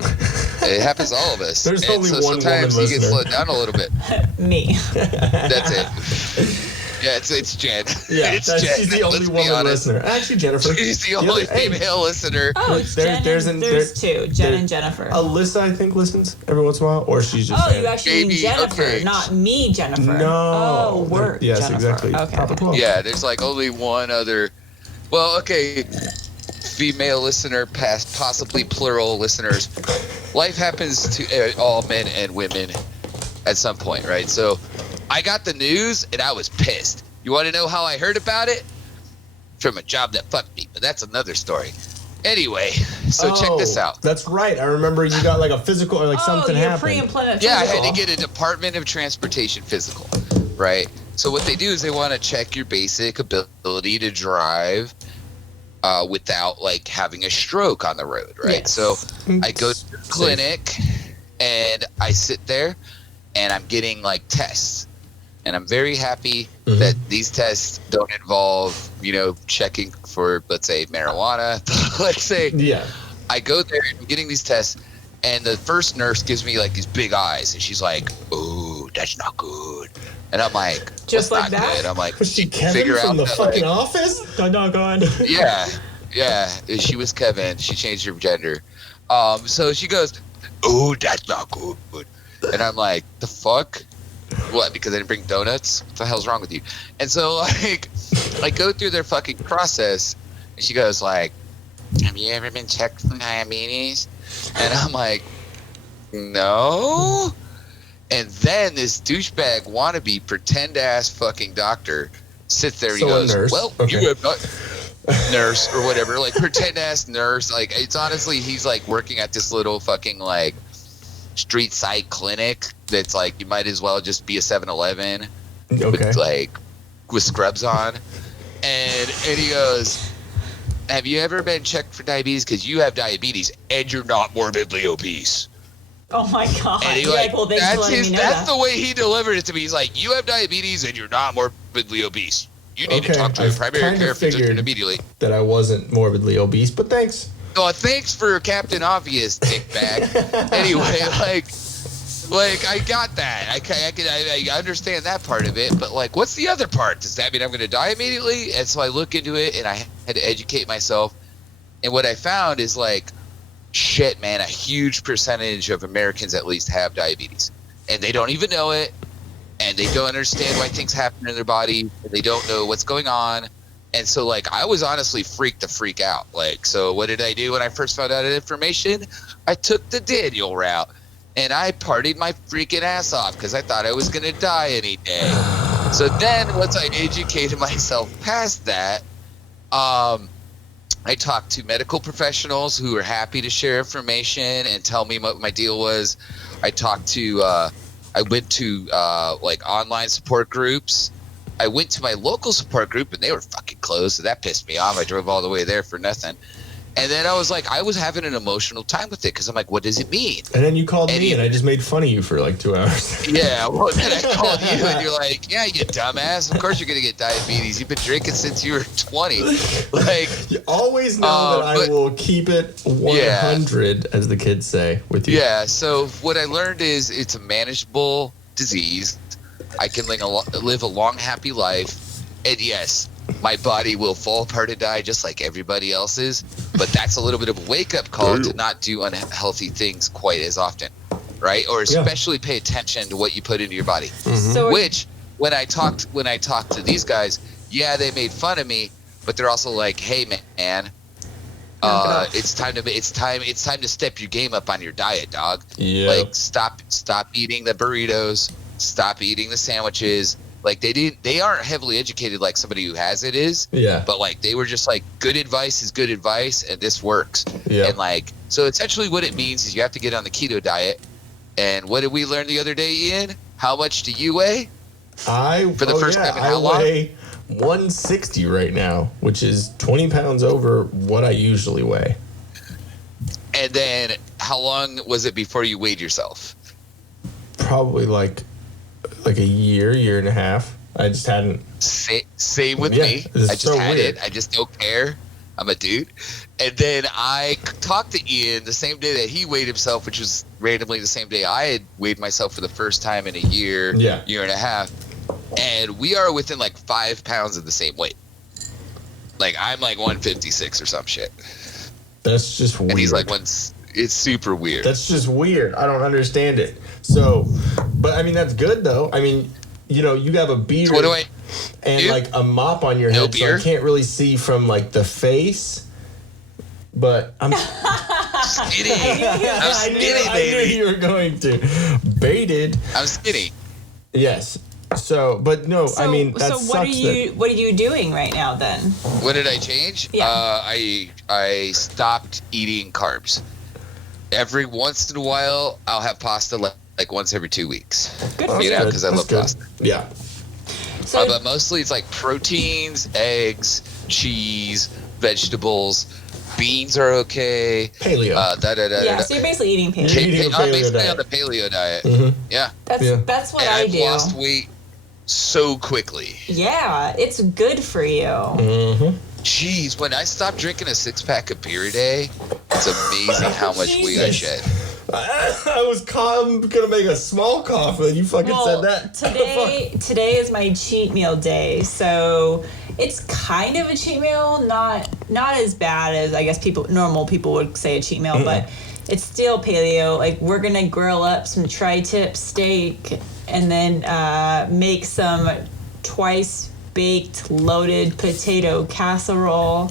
It happens to all of us. There's and only so one sometimes woman you get listener. slowed down a little bit. Me. That's it. Yeah, it's Jen. Yeah, it's Jen. she's the only Let's be woman honest. listener. Actually, Jennifer. She's the only female listener. Oh, it's Jen. There's two, Jen and Jennifer. Alyssa, I think, listens every once in a while, or she's just. Oh, you actually mean Jennifer, okay. not me, Jennifer. No. Oh, work. Yes, Jennifer. exactly. Okay. Proper 12. Yeah, there's like only one other. Well, okay, female listener, past possibly plural listeners. Life happens to all men and women at some point, right? So I got the news and I was pissed. You want to know how I heard about it? From a job that fucked me, but that's another story. Anyway, so check this out. That's right. I remember you got like a physical or like something happened. Pre-employment Yeah, physical. I had to get a Department of Transportation physical, right? So what they do is they want to check your basic ability to drive without like having a stroke on the road, right? Yes. So I go to the clinic and I sit there and I'm getting like tests. And I'm very happy that these tests don't involve, checking for, let's say, marijuana. Let's say I go there and I'm getting these tests, and the first nurse gives me like these big eyes, and she's like, "Oh, that's not good." And I'm like, Just like not that? Good? I'm like, Was she Kevin figure from out the that, fucking like, office? Doggone. yeah, she was Kevin. She changed her gender. So she goes, "Oh, that's not good." And I'm like, "The fuck? What? Because I didn't bring donuts? What the hell's wrong with you?" And so like, I go through their fucking process, and she goes like, "Have you ever been checked for diabetes?" And I'm like, "No." And then this douchebag wannabe pretend ass fucking doctor sits there and he goes, nurse. "Well, Okay. you have not." Nurse or whatever, like pretend ass nurse. Like, it's honestly, he's like working at this little fucking like street side clinic that's like, you might as well just be a 7-Eleven with scrubs on. And he goes, "Have you ever been checked for diabetes? Because you have diabetes and you're not morbidly obese." Oh my god! And he You're like, well, thanks for letting me know that's that. the way he delivered it to me. He's like, "You have diabetes and you're not morbidly obese. You need to talk to a primary care physician immediately." That I wasn't morbidly obese, but thanks. Oh, thanks for Captain Obvious, dickbag. Anyway, like I got that. I understand that part of it, but like, what's the other part? Does that mean I'm going to die immediately? And so I look into it, and I had to educate myself. And what I found is like, shit, man, a huge percentage of Americans at least have diabetes, and they don't even know it, and they don't understand why things happen in their body, and they don't know what's going on. And so, like, I was honestly freaked the freak out. Like, so what did I do when I first found out that information? I took the Daniel route, and I partied my freaking ass off because I thought I was going to die any day. So then, once I educated myself past that, I talked to medical professionals who were happy to share information and tell me what my deal was. I went to like online support groups. I went to my local support group, and they were fucking closed, so that pissed me off. I drove all the way there for nothing. And then I was like, I was having an emotional time with it because I'm like, what does it mean? And then you called me, and I just made fun of you for like 2 hours. Yeah, well, then I called you, and you're like, "Yeah, you dumbass. Of course you're gonna get diabetes. You've been drinking since you were 20." Like, you always know that I will keep it 100, as the kids say, with you. Yeah. So what I learned is it's a manageable disease. I can live a long, happy life, and yes, my body will fall apart and die just like everybody else's. But that's a little bit of a wake-up call to not do unhealthy things quite as often, right? Or especially pay attention to what you put into your body. So Which, when I talked to these guys, yeah, they made fun of me, but they're also like, "Hey, man, it's time to step your game up on your diet, dog. Yeah. Like, stop eating the burritos, stop eating the sandwiches." Like, they aren't heavily educated like somebody who has it is. Yeah. But like, they were just like, good advice is good advice, and this works. Yeah. And like, so essentially what it means is you have to get on the keto diet. And what did we learn the other day, Ian? How much do you weigh? I weigh 160 right now, which is 20 pounds over what I usually weigh. And then how long was it before you weighed yourself? Probably like a year and a half. I just hadn't. Same with me. I just so had weird. it. I just don't care. I'm a dude. And then I talked to Ian the same day that he weighed himself, which was randomly the same day I had weighed myself for the first time in a year, year and a half. and we are within like 5 pounds of the same weight. Like I'm like 156 or some shit. That's just weird. And he's like it's super weird. That's just weird. I don't understand it. So, but I mean that's good though. I mean, you know, you have a beard What do I and do? like a mop on your No head, beard? so I can't really see from like the face. But I'm skinny. I'm I skinny, knew baby. you were going to. Baited. I'm skinny. Yes. So, but no, I mean that so sucks. what are you doing right now then? What did I change? Yeah. I stopped eating carbs. Every once in a while, I'll have pasta like once every 2 weeks. Good for You know, you. because I love pasta. Yeah. So But mostly it's like proteins, eggs, cheese, vegetables. Beans are okay. Paleo. yeah, so you're basically eating paleo. You're eating a I'm paleo basically diet. on the paleo diet. Mhm. Yeah. That's what And I I've do. lost weight so quickly. Yeah, it's good for you. Mm-hmm. Jeez, when I stopped drinking a 6-pack of beer a day, it's amazing how much weight I shed. I'm gonna make a small cough, and you fucking said that. Today is my cheat meal day, so it's kind of a cheat meal, not as bad as I guess normal people would say a cheat meal, but it's still paleo. Like we're gonna grill up some tri-tip steak and then make some twice baked loaded potato casserole.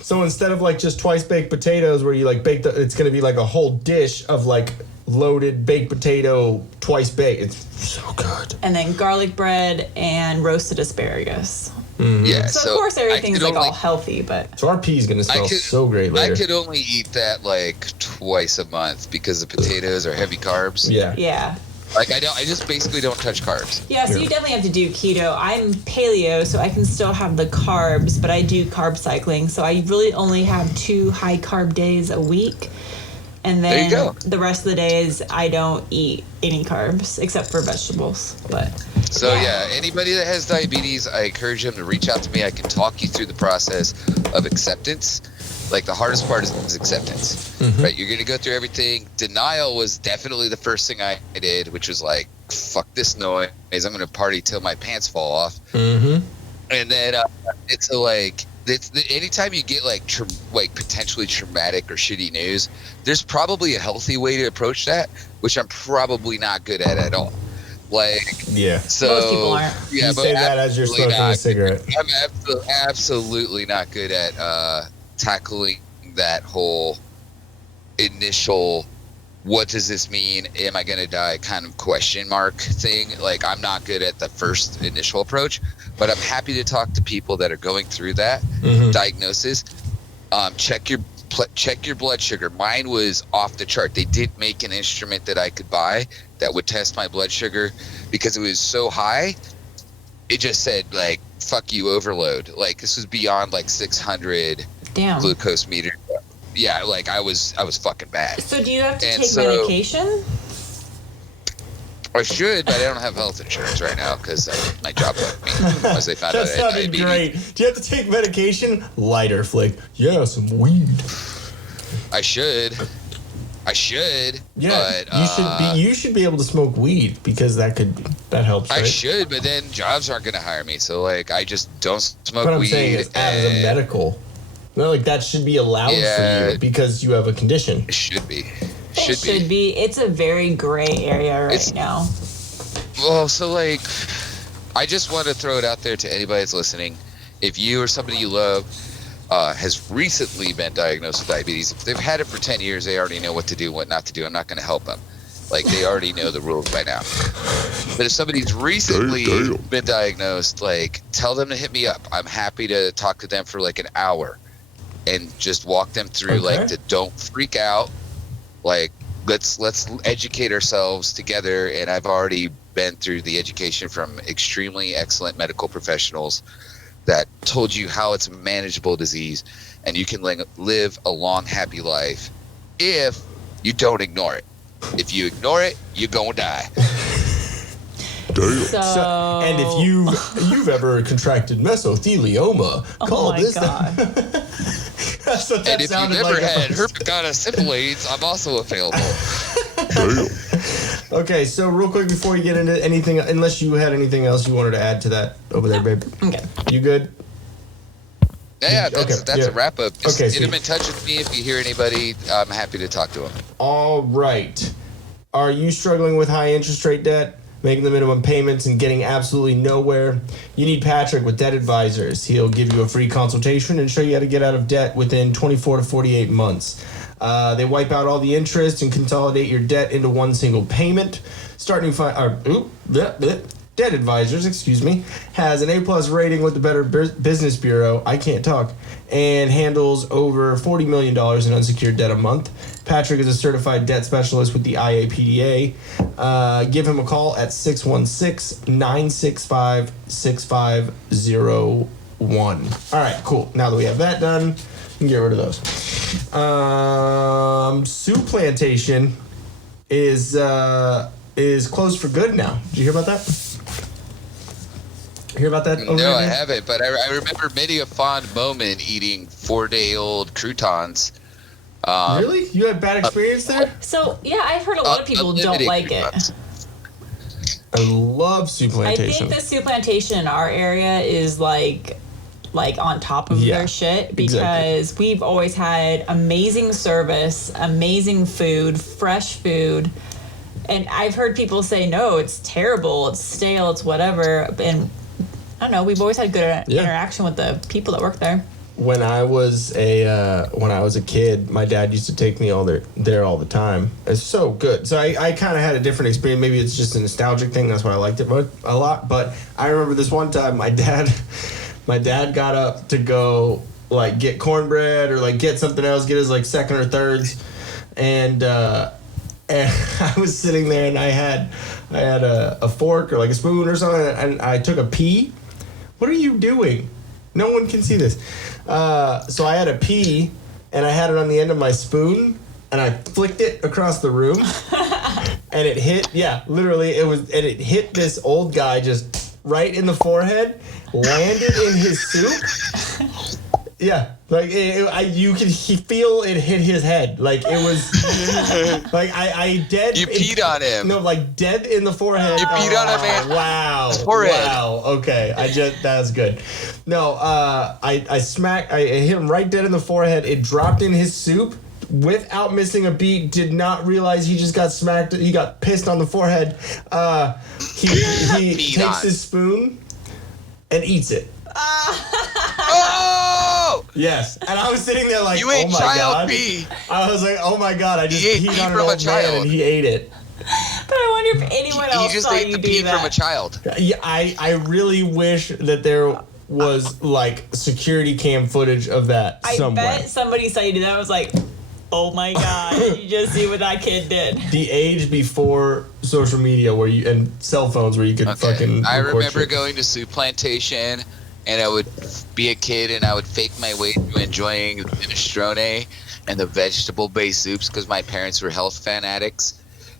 So instead of like just twice baked potatoes, where you like bake it's gonna be like a whole dish of like loaded baked potato twice baked. It's so good. And then garlic bread and roasted asparagus. Yeah, So of course everything's like only, all healthy, but So our pea's gonna smell so great later. I could only eat that like twice a month because the potatoes are heavy carbs. yeah. Like I just basically don't touch carbs. Yeah, so you definitely have to do keto. I'm paleo, so I can still have the carbs, but I do carb cycling. So I really only have 2 high carb days a week. And There you then go. the rest of the days I don't eat any carbs except for vegetables. But So yeah, anybody that has diabetes, I encourage them to reach out to me. I can talk you through the process of acceptance. Like the hardest part is acceptance, right? You're gonna go through everything. Denial was definitely the first thing I did, which was like, fuck this noise. I'm gonna party till my pants fall off. And then it's like, anytime you get like potentially traumatic or shitty news, there's probably a healthy way to approach that, which I'm probably not good at all. Like, Yeah. so most people aren't. yeah, You but say that as you're absolutely smoking a not. cigarette. I'm absolutely not good at tackling that whole initial what does this mean, am I gonna die kind of question mark thing. Like I'm not good at the first initial approach, but I'm happy to talk to people that are going through that diagnosis. Check your blood sugar. Mine was off the chart. They did make an instrument that I could buy that would test my blood sugar because it was so high. It just said like, fuck you, overload. Like this was beyond like 600 damn. glucose meter. Yeah, like I was fucking bad. So do you have to And take so- medication? I should, but I don't have health insurance right now because my job fucked me. Once they found out That I had sounded diabetes. great. Do you have to take medication? Lighter flick. Yeah, some weed. I should. Yeah, but you should be able to smoke weed because that helps. I Right? should, but then jobs aren't gonna hire me. So like, I just don't smoke What I'm weed. saying is, as a and medical, no, like that should be allowed for Yeah. you because you have a condition. it should be. It should be. It's a very gray area right now. Well, so like, I just want to throw it out there to anybody that's listening. If you or somebody you love has recently been diagnosed with diabetes, if they've had it for 10 years, they already know what to do, what not to do. I'm not going to help them. Like, they already know the rules by now. But if somebody's recently been diagnosed, like, tell them to hit me up. I'm happy to talk to them for like an hour and just walk them through, like, the don't freak out. Like, let's educate ourselves together. And I've already been through the education from extremely excellent medical professionals that told you how it's a manageable disease and you can live a long, happy life if you don't ignore it. If you ignore it, you're gonna die. So, And if you've ever contracted mesothelioma, call my this. God. That's what that And if you've sounded ever like. had herpes syphilis, I'm also available. Okay, so real quick before you get into anything, unless you had anything else you wanted to add to that over there, babe. Okay. You good? Yeah, that's a wrap up. Just Okay, get him in touch with me if you hear anybody. I'm happy to talk to him. All right. Are you struggling with high interest rate debt, making the minimum payments, and getting absolutely nowhere? You need Patrick with Debt Advisors. He'll give you a free consultation and show you how to get out of debt within 24 to 48 months. They wipe out all the interest and consolidate your debt into one single payment. Debt Advisors, has an A+ rating with the Better Business Bureau. I can't talk. And handles over $40 million in unsecured debt a month. Patrick is a certified debt specialist with the IAPDA. Give him a call at 616-965-6501. All right, cool. Now that we have that done, we can get rid of those. Soup Plantation is closed for good now. Did you hear about that? Hear about that? No, I haven't, but I remember many a fond moment eating 4-day-old croutons. Really? You had bad experience there? So, yeah, I've heard a lot of people don't like it. I love Soup I Plantation. think the Soup Plantation in our area is like on top of their shit because we've always had amazing service, amazing food, fresh food. And I've heard people say, no, it's terrible, it's stale, it's whatever. And I don't know, we've always had good interaction with the people that work there. When I was a kid, my dad used to take me there all the time. It's so good. So I kind of had a different experience. Maybe it's just a nostalgic thing. That's why I liked it a lot. But I remember this one time, my dad got up to go like get cornbread or like get something else, get his like second or thirds, and I was sitting there and I had a fork or like a spoon or something, and I took a pea. What are you doing? No one can see this. So I had a pea, and I had it on the end of my spoon, and I flicked it across the room, and it hit. Yeah, literally, it hit this old guy just right in the forehead, landed in his soup. Yeah, like you could feel it hit his head. Like it was like I dead. You peed on him. No, like dead in the forehead. You peed on him, man. Wow. Forehead. Wow. Okay, that was good. No, I hit him right dead in the forehead. It dropped in his soup without missing a beat. Did not realize he just got smacked. He got pissed on the forehead. He takes his spoon and eats it. Oh! Yes, and I was sitting there like, You ate oh my child god. pee. I was like, oh my god, I just He ate peed pee on an from a old man child. and he ate it. But I wonder if anyone else He just saw ate you the do pee that. from a child. Yeah, I really wish that there was like security cam footage of that somewhere. I bet somebody saw you do that. I was like, oh my god, you just see what that kid did. The age before social media and cell phones where you could fucking I record remember shit. going to Soup Plantation, and I would be a kid, and I would fake my way through enjoying minestrone and the vegetable-based soups because my parents were health fanatics.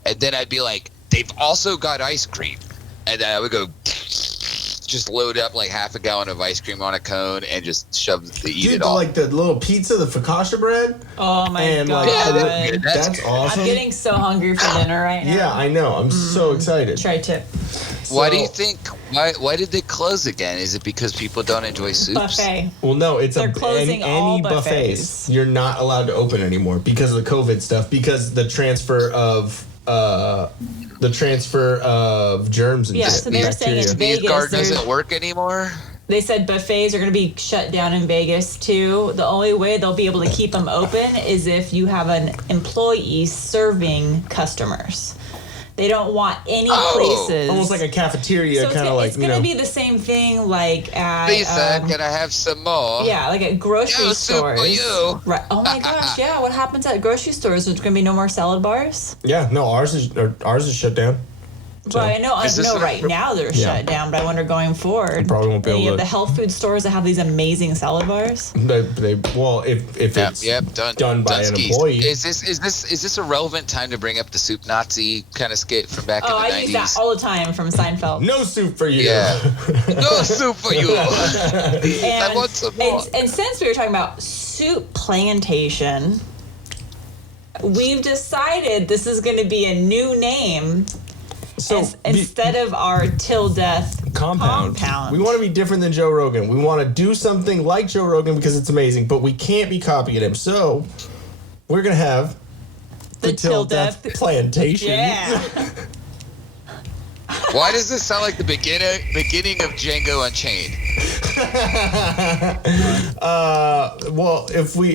And then I'd be like, they've also got ice cream. And then I would go just load up like half a gallon of ice cream on a cone and just eat it all. Like the little pizza, the focaccia bread. Oh my god. Like, that's awesome. I'm getting so hungry for dinner right now. Yeah, I know. I'm so excited. Tri-tip. Why do you think? Why did they close again? Is it because people don't enjoy soups? Buffet. Well, no, They're closing all any buffets. You're not allowed to open anymore because of the COVID stuff. Because the transfer of germs and Yeah, so they were saying in Sneeze Vegas, guard doesn't work anymore. they said buffets are going to be shut down in Vegas too. The only way they'll be able to keep them open is if you have an employee serving customers. They don't want any places. Almost like a cafeteria, so kind of like, it's going to be the same thing like at... Lisa, can I have some more? Yeah, like at grocery Yeah, soup stores. for you. Right. Oh my gosh, yeah. What happens at grocery stores? There's going to be no more salad bars? Yeah, no, ours is shut down. But I know right now they're shut down, but I wonder going forward. Probably won't be any able of to- the health food stores that have these amazing salad bars. If it's done by an employee. Is this a relevant time to bring up the soup Nazi kind of skit from back in the 90s? I use that all the time from Seinfeld. No soup for you. Yeah. No soup for you. I want some more. And since we were talking about Soup Plantation, we've decided this is going to be a new name. So Instead of our till death compound. We want to be different than Joe Rogan. We want to do something like Joe Rogan because it's amazing, but we can't be copying him. So we're going to have the Till Death Plantation. Yeah. Why does this sound like the beginning of Django Unchained? Well,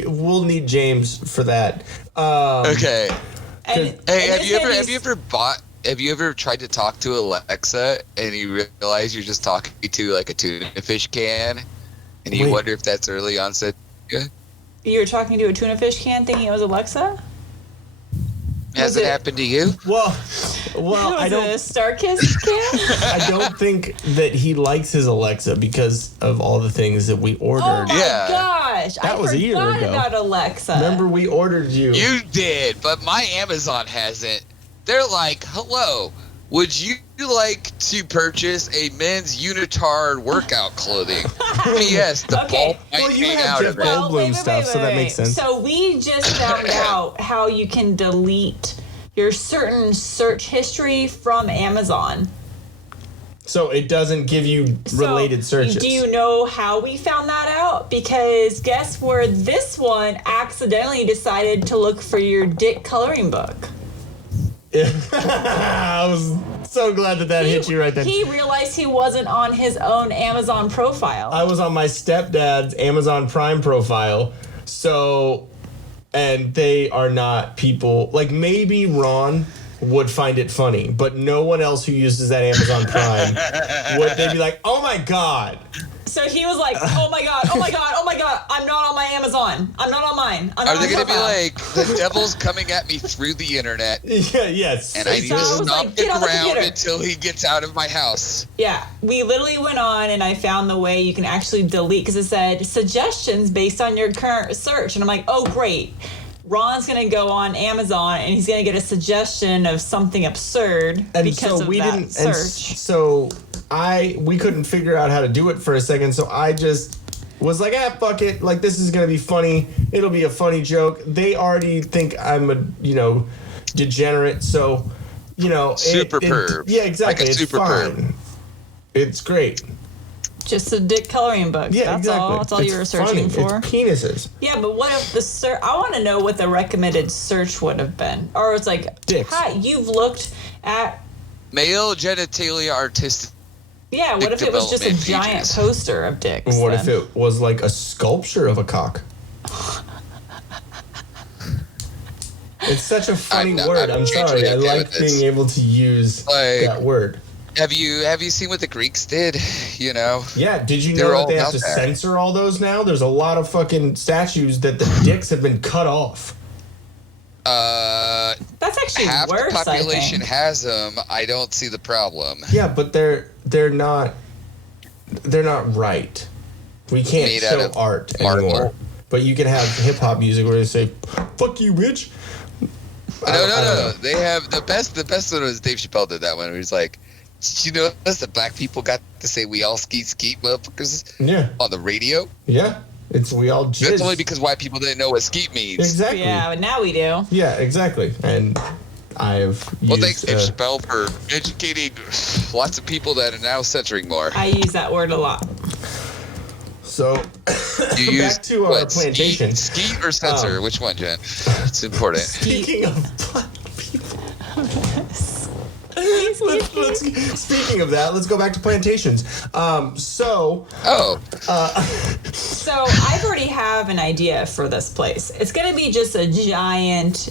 we'll need James for that. Okay. And Hey, have you ever tried to talk to Alexa and you realize you're just talking to like a tuna fish can, and you wonder if that's early onset? Yeah. You were talking to a tuna fish can thinking it was Alexa? Has it happened to you? Well, I Was don't. it a Starkist can? I don't think that he likes his Alexa because of all the things that we ordered. Oh my Yeah. gosh. That was a year forgot ago. about Alexa. Remember, we ordered you. You did, but my Amazon hasn't. They're like, hello, would you like to purchase a men's unitard workout clothing? P.S. The Okay. ball might Well, you hang have out Jeff of it. Goldblum stuff, so that makes sense. So we just found out how you can delete your certain search history from Amazon. So it doesn't give you related searches. Do you know how we found that out? Because guess where this one accidentally decided to look for your dick coloring book. I was so glad that hit you right then. He realized he wasn't on his own Amazon profile. I was on my stepdad's Amazon Prime profile, and they are not people, like maybe Ron would find it funny, but no one else who uses that Amazon Prime would. They'd be like, oh my God. So he was like, oh my God, I'm not on my Amazon. I'm not on mine. Are they going to be like, the devil's coming at me through the internet, Yeah, yes. and I need to stop the ground until he gets out of my house? Yeah, we literally went on and I found the way you can actually delete, because it said suggestions based on your current search. And I'm like, oh, great. Ron's going to go on Amazon and he's going to get a suggestion of something absurd because of that search. We couldn't figure out how to do it for a second, so I just was like, fuck it. Like, this is going to be funny. It'll be a funny joke. They already think I'm a, degenerate, so, Super perv. Yeah, exactly. Like a it's super fine. perv. It's great. Just a dick coloring book. Yeah, that's exactly. all. That's all It's you were searching funny. for. It's penises. Yeah, but what if I want to know what the recommended search would have been. Or it's like, dicks. Hi, you've looked at... Male genitalia artistic. Yeah, what if it was just a giant pages. poster of dicks? What then? if it was like a sculpture of a cock? It's such a funny word. I'm sorry. I like being able to use that word. Have you seen what the Greeks did? Yeah, did you know that they have to censor all those now? There's a lot of fucking statues that the dicks have been cut off. That's actually half worse, the population I think. has them. I don't see the problem. Yeah, but they're not right. We can't Made out show of art marble. anymore. But you can have hip hop music where they say, "Fuck you, bitch." No. They have the best one was Dave Chappelle did that one. Where he's like, "Did you notice that black people got to say we all skeet motherfuckers on the radio?" Yeah. We all jizz. That's only because white people didn't know what skeet means. Exactly. Yeah, but now we do. Yeah, exactly. And I've Well, used, thanks, Dave Chappelle, for educating lots of people that are now censoring more. I use that word a lot. So, You back to our plantation. Skeet or censor? Which one, Jen? It's important. Speaking of black people. Speaking of that, let's go back to plantations. So I've already have an idea for this place. It's going to be just a giant,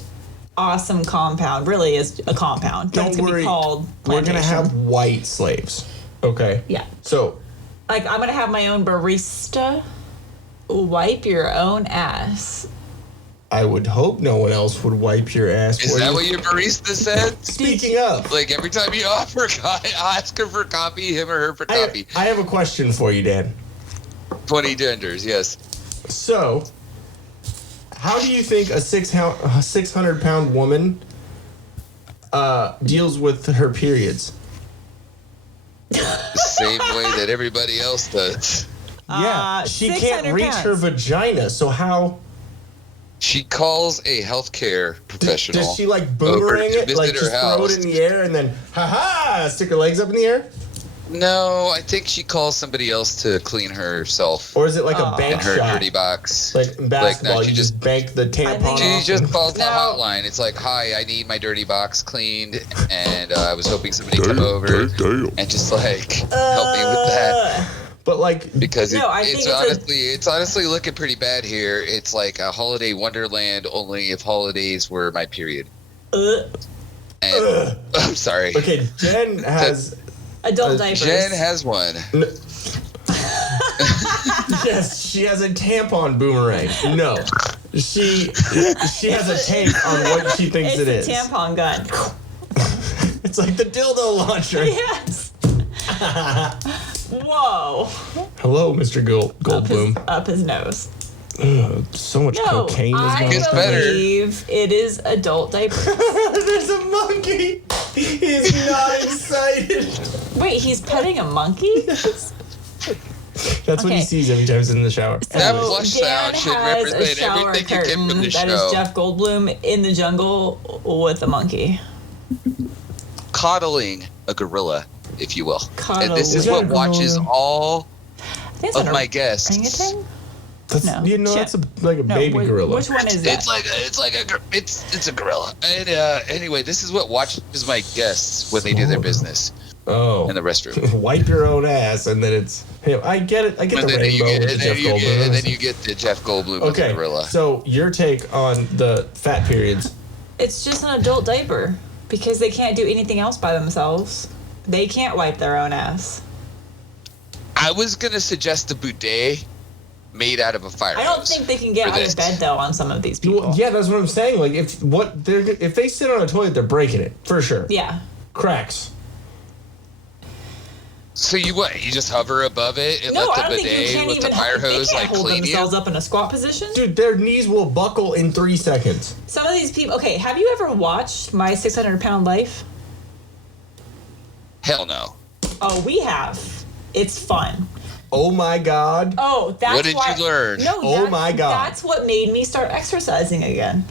awesome compound. Really is a compound. But it's going to be called plantation. We're going to have white slaves. Okay. Yeah. So. Like, I'm going to have my own barista wipe your own ass. I would hope no one else would wipe your ass. Is that what your barista said? Speaking of. Like, every time you ask her for coffee, him or her for coffee. I have a question for you, Dan. 20 genders, yes. So, how do you think a 600-pound woman deals with her periods? The same way that everybody else does. Yeah, she can't reach her pounds. vagina, so how... She calls a healthcare professional. Does she like boomerang over to it? visit Like her just throw it house. in the air and then stick her legs up in the air? No, I think she calls somebody else to clean herself Or is it like a in bank her shot? dirty box. Like in basketball, no, she you just bank the tampon off. She just and- calls the hotline. It's like, hi, I need my dirty box cleaned, and I was hoping somebody would come over and just like help me with that. But like, Because No, I think it's honestly looking pretty bad here. It's like a holiday wonderland, only if holidays were my period. And I'm sorry. okay, Jen has Adult diapers. Jen has one. yes, she has a tampon boomerang. No, she has a take on what she thinks it's it is. a tampon gun. It's like the dildo launcher. Yes. Whoa. Hello, Mr. Goldblum. Up his nose. So much No, cocaine is I going Gets on. better. believe it is adult diapers. There's a monkey. He's not excited. Wait, he's petting a monkey? That's what Okay. he sees every time he's in the shower. That So flush Dan sound should has a represent shower everything you get from curtain the that show. is Jeff Goldblum in the jungle with a monkey. Coddling a gorilla, if you will. And this is Coddling. what watches all I think it's of an my guests. orangutan? That's, No. you know, Shit. that's like a No, baby gorilla. Which one is that? It's a gorilla. And anyway, this is what watches my guests when they do their business Oh. in the restroom. Wipe your own ass, and then it's him. I get it. I get And the then you rainbow get, with the Jeff Goldblum. and then you get the Jeff Goldblum with the Okay, gorilla. so your take on the fat periods? It's just an adult diaper because they can't do anything else by themselves. They can't wipe their own ass. I was gonna suggest the bidet made out of a fire I don't hose. think they can get for out this. of bed though on some of these people. Well, yeah, that's what I'm saying. Like, if they sit on a toilet, they're breaking it for sure. Yeah. Cracks. So you just hover above it and No, let I the don't think you bidet can't with even the fire they hose can't like hold clean you? themselves up in a squat position. Dude, their knees will buckle in 3 seconds. Some of these people. Okay, have you ever watched My 600-Pound Life? Hell no. Oh, we have. It's fun. Oh my God. Oh, that's What did why, you learn? No, Oh my God. That's what made me start exercising again.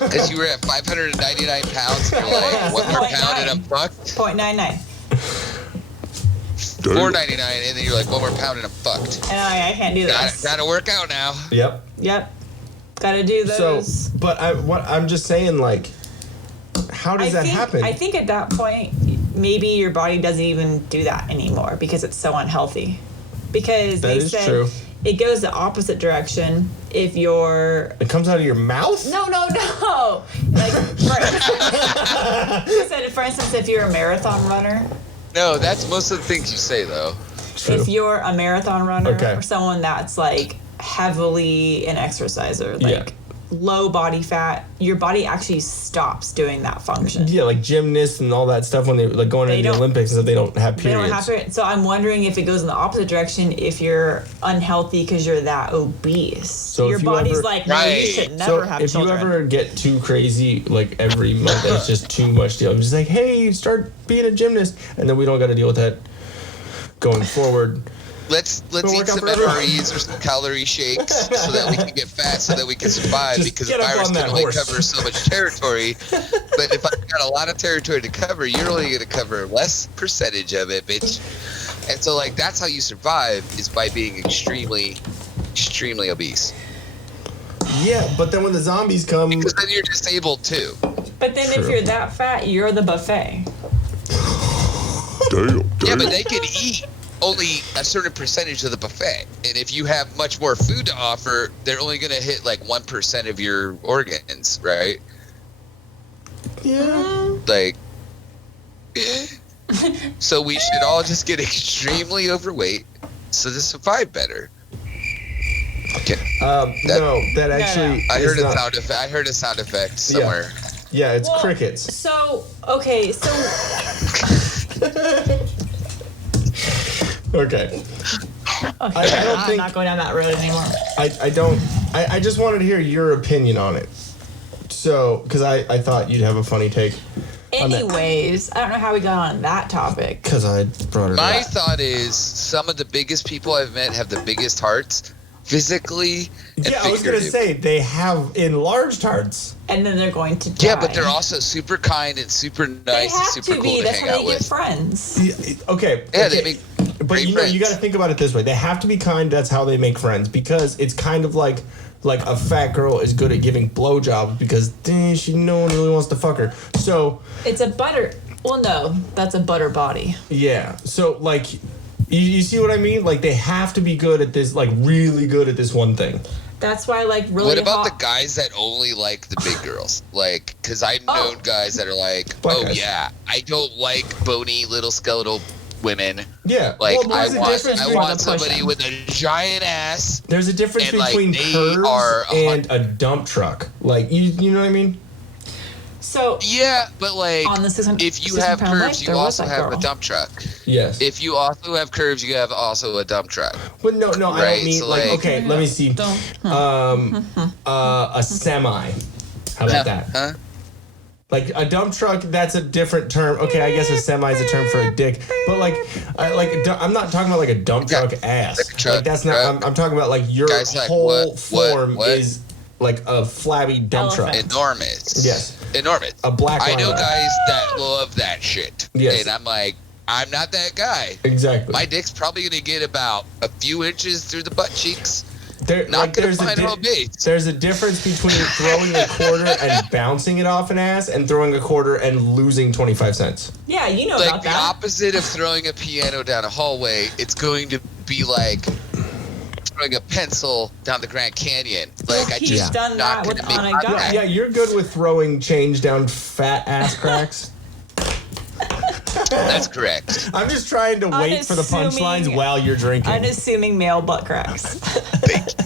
Because you were at 599 pounds and you're like, one more pound and I'm fucked. 0.99. 499 and then you're like, one more pound and I'm fucked. And I can't do this. Gotta work out now. Yep. Yep. Gotta do those. So, but I'm just saying, like, how does that happen? I think at that point, maybe your body doesn't even do that anymore because it's so unhealthy. Because That they is said true. it goes the opposite direction if you're. It comes out of your mouth? No. Like, for instance, if you're a marathon runner, No, that's most of the things you say though. True. if you're a marathon runner Okay. or someone that's like heavily an exerciser, like Yeah. low body fat, your body actually stops doing that function. Yeah, like gymnasts and all that stuff when they like going They into the don't- Olympics and stuff, they don't have They periods. don't have to. So I'm wondering if it goes in the opposite direction if you're unhealthy because you're that obese. So your if you body's ever- like, no, Right. you should So never have if children. you ever get too crazy, like every month, it's just too much deal. I'm just like, hey, start being a gymnast, and then we don't got to deal with that going forward. Let's Don't eat work out some for everyone. MREs or some calorie shakes so that we can get fat, so that we can survive. Just Because get the up virus on can that only horse. cover so much territory. But if I've got a lot of territory to cover, you're only going to cover less percentage of it, bitch. And so, like, that's how you survive, is by being extremely, extremely obese. Yeah, but then when the zombies come, Because then you're disabled too. But then if True. you're that fat, you're the buffet. Yeah, but they can eat only a certain percentage of the buffet. And if you have much more food to offer, they're only going to hit like 1% of your organs, right? yeah, Like, eh. So we should all just get extremely overweight so to survive better. Okay. that actually. I is heard a not- sound effect. I heard a sound effect somewhere. Yeah, it's Well, crickets. So, okay, so Okay. okay, I don't I'm think- not going down that road anymore. I just wanted to hear your opinion on it. So, because I thought you'd have a funny take. on that. Anyways, I don't know how we got on that topic. Because I brought it My up. thought is some of the biggest people I've met have the biggest hearts, physically and Yeah, I was gonna figuratively. say they have enlarged hearts. And then they're going to die. Yeah, but they're also super kind and super They nice and have super to cool be. to That's hang how out they get with. friends. Yeah, okay. Yeah, okay. they make But great you know, friends. you got to think about it this way: they have to be kind. That's how they make friends, because it's kind of like a fat girl is good at giving blowjobs because no one really wants to fuck her. So It's a butter. Well, no, that's a butter body. yeah, so like you see what I mean? Like they have to be good at this, like really good at this one thing. That's why, like, really What about hot. the guys that only like the big girls? Like, because I've known guys that are like, Black oh guys. yeah, I don't like bony little skeletal women. Yeah, Like, well, there's a difference I between- want the push somebody in. with a giant ass. There's a difference And, like, between they curves are and a dump truck. Like you know what I mean? So, Yeah, but like, on the 600 if you have 600-pound curves, life, you there was also that have girl. a dump truck. Yes. If you also have curves, you have also a dump truck. But no, I Right, don't mean so, like like- okay. Let me see. A semi. How about that? Huh? Like a dump truck, that's a different term. Okay, I guess a semi is a term for a dick. But like I'm not talking about like a dump Yeah, truck ass. like a truck, Like that's not. truck. I'm talking about like your Guys, like, whole what, form what? is like a flabby dump Elephant. truck. Enormous. Yes. Enormous. A black I know line. guys that love that shit. Yes. And I'm like, I'm not that guy. Exactly. My dick's probably gonna get about a few inches through the butt cheeks. There, Not like, gonna there's find home base. there's a difference between throwing a quarter and bouncing it off an ass and throwing a quarter and losing 25 cents. yeah, you know Like about the that. opposite of throwing a piano down a hallway, it's going to be like throwing a pencil down the Grand Canyon. Like I He's just done not that with gonna make on a contact. guy. Yeah, you're good with throwing change down fat ass cracks. That's correct. I'm just trying to wait for the punchlines Unassuming- while you're drinking. Unassuming male butt cracks. That's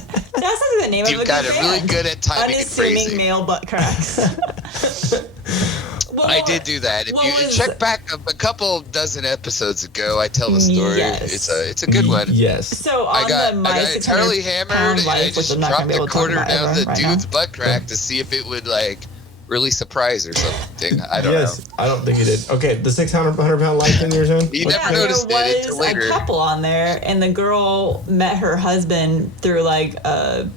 like the name of You've a got good it really band. good at timing and Unassuming phrasing. male butt cracks. I did do that. If what you was- check back a couple dozen episodes ago, I tell the story. Yes. It's a good one. Yes. So on I got the my entirely 600-pound hammered, and I life, which just I'm not gonna dropped be a able to talk quarter about down ever the right dude's now. butt crack to see if it would like really surprise or something. I don't Yes, know. I don't think it did. Okay, the 600-pound life thing you're saying? You What- never Yeah, noticed there it until was later. a couple on there, and the girl met her husband through like a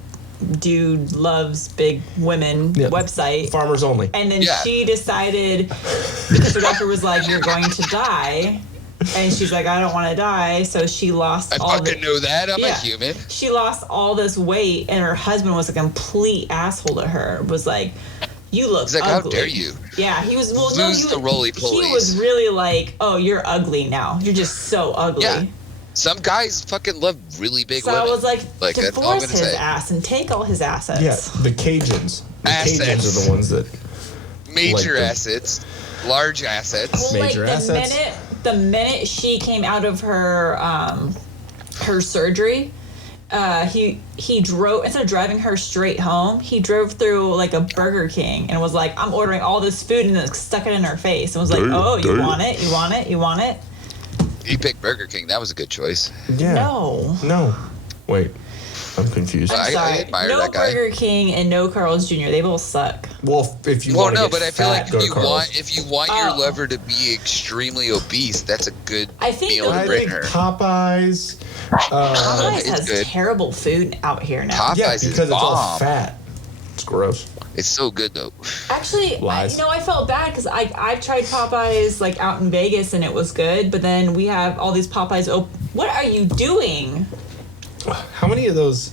dude loves big women Yeah. website. Farmers only. And then Yeah. she decided, because the doctor was like, "You're going to die," and she's like, "I don't want to die," so she lost I all fucking know that. I'm a human. She lost all this weight, and her husband was a complete asshole to her. Was like, "You look He's like, ugly." how dare you? Yeah, he was. Well, Lose the he roly-polies. was really like, "Oh, you're ugly now. You're just so ugly." Yeah. Some guys fucking love really big So women. I was like, that's all I'm divorce gonna his say. ass and take all his assets. Yeah, the Cajuns. The Assets. Cajuns are the ones that. Major like the- assets, large assets. Well, Major like assets. the minute she came out of her her surgery, he drove, instead of driving her straight home, he drove through like a Burger King and was like, "I'm ordering all this food," and then stuck it in her face and was like, Damn, "Oh, you damn. want it? You want it? You want it?" He picked Burger King. That was a good choice. Yeah. No. No. Wait, I'm confused. I Sorry, admire no that guy. Burger King and no Carl's Jr. They both suck. Well, if you Well, want to no, get but I feel fat, like go to Carl's. if you want your Oh. lover to be extremely obese, that's a good I think meal the- to I bring think her. Popeyes. Popeyes it's has good. terrible food out here now. Popeyes Yeah, is because it's all bomb. fat. It's gross. It's so good though. Actually, Lies. I felt bad because I've tried Popeyes like out in Vegas and it was good, but then we have all these Popeyes open. What are you doing? How many of those?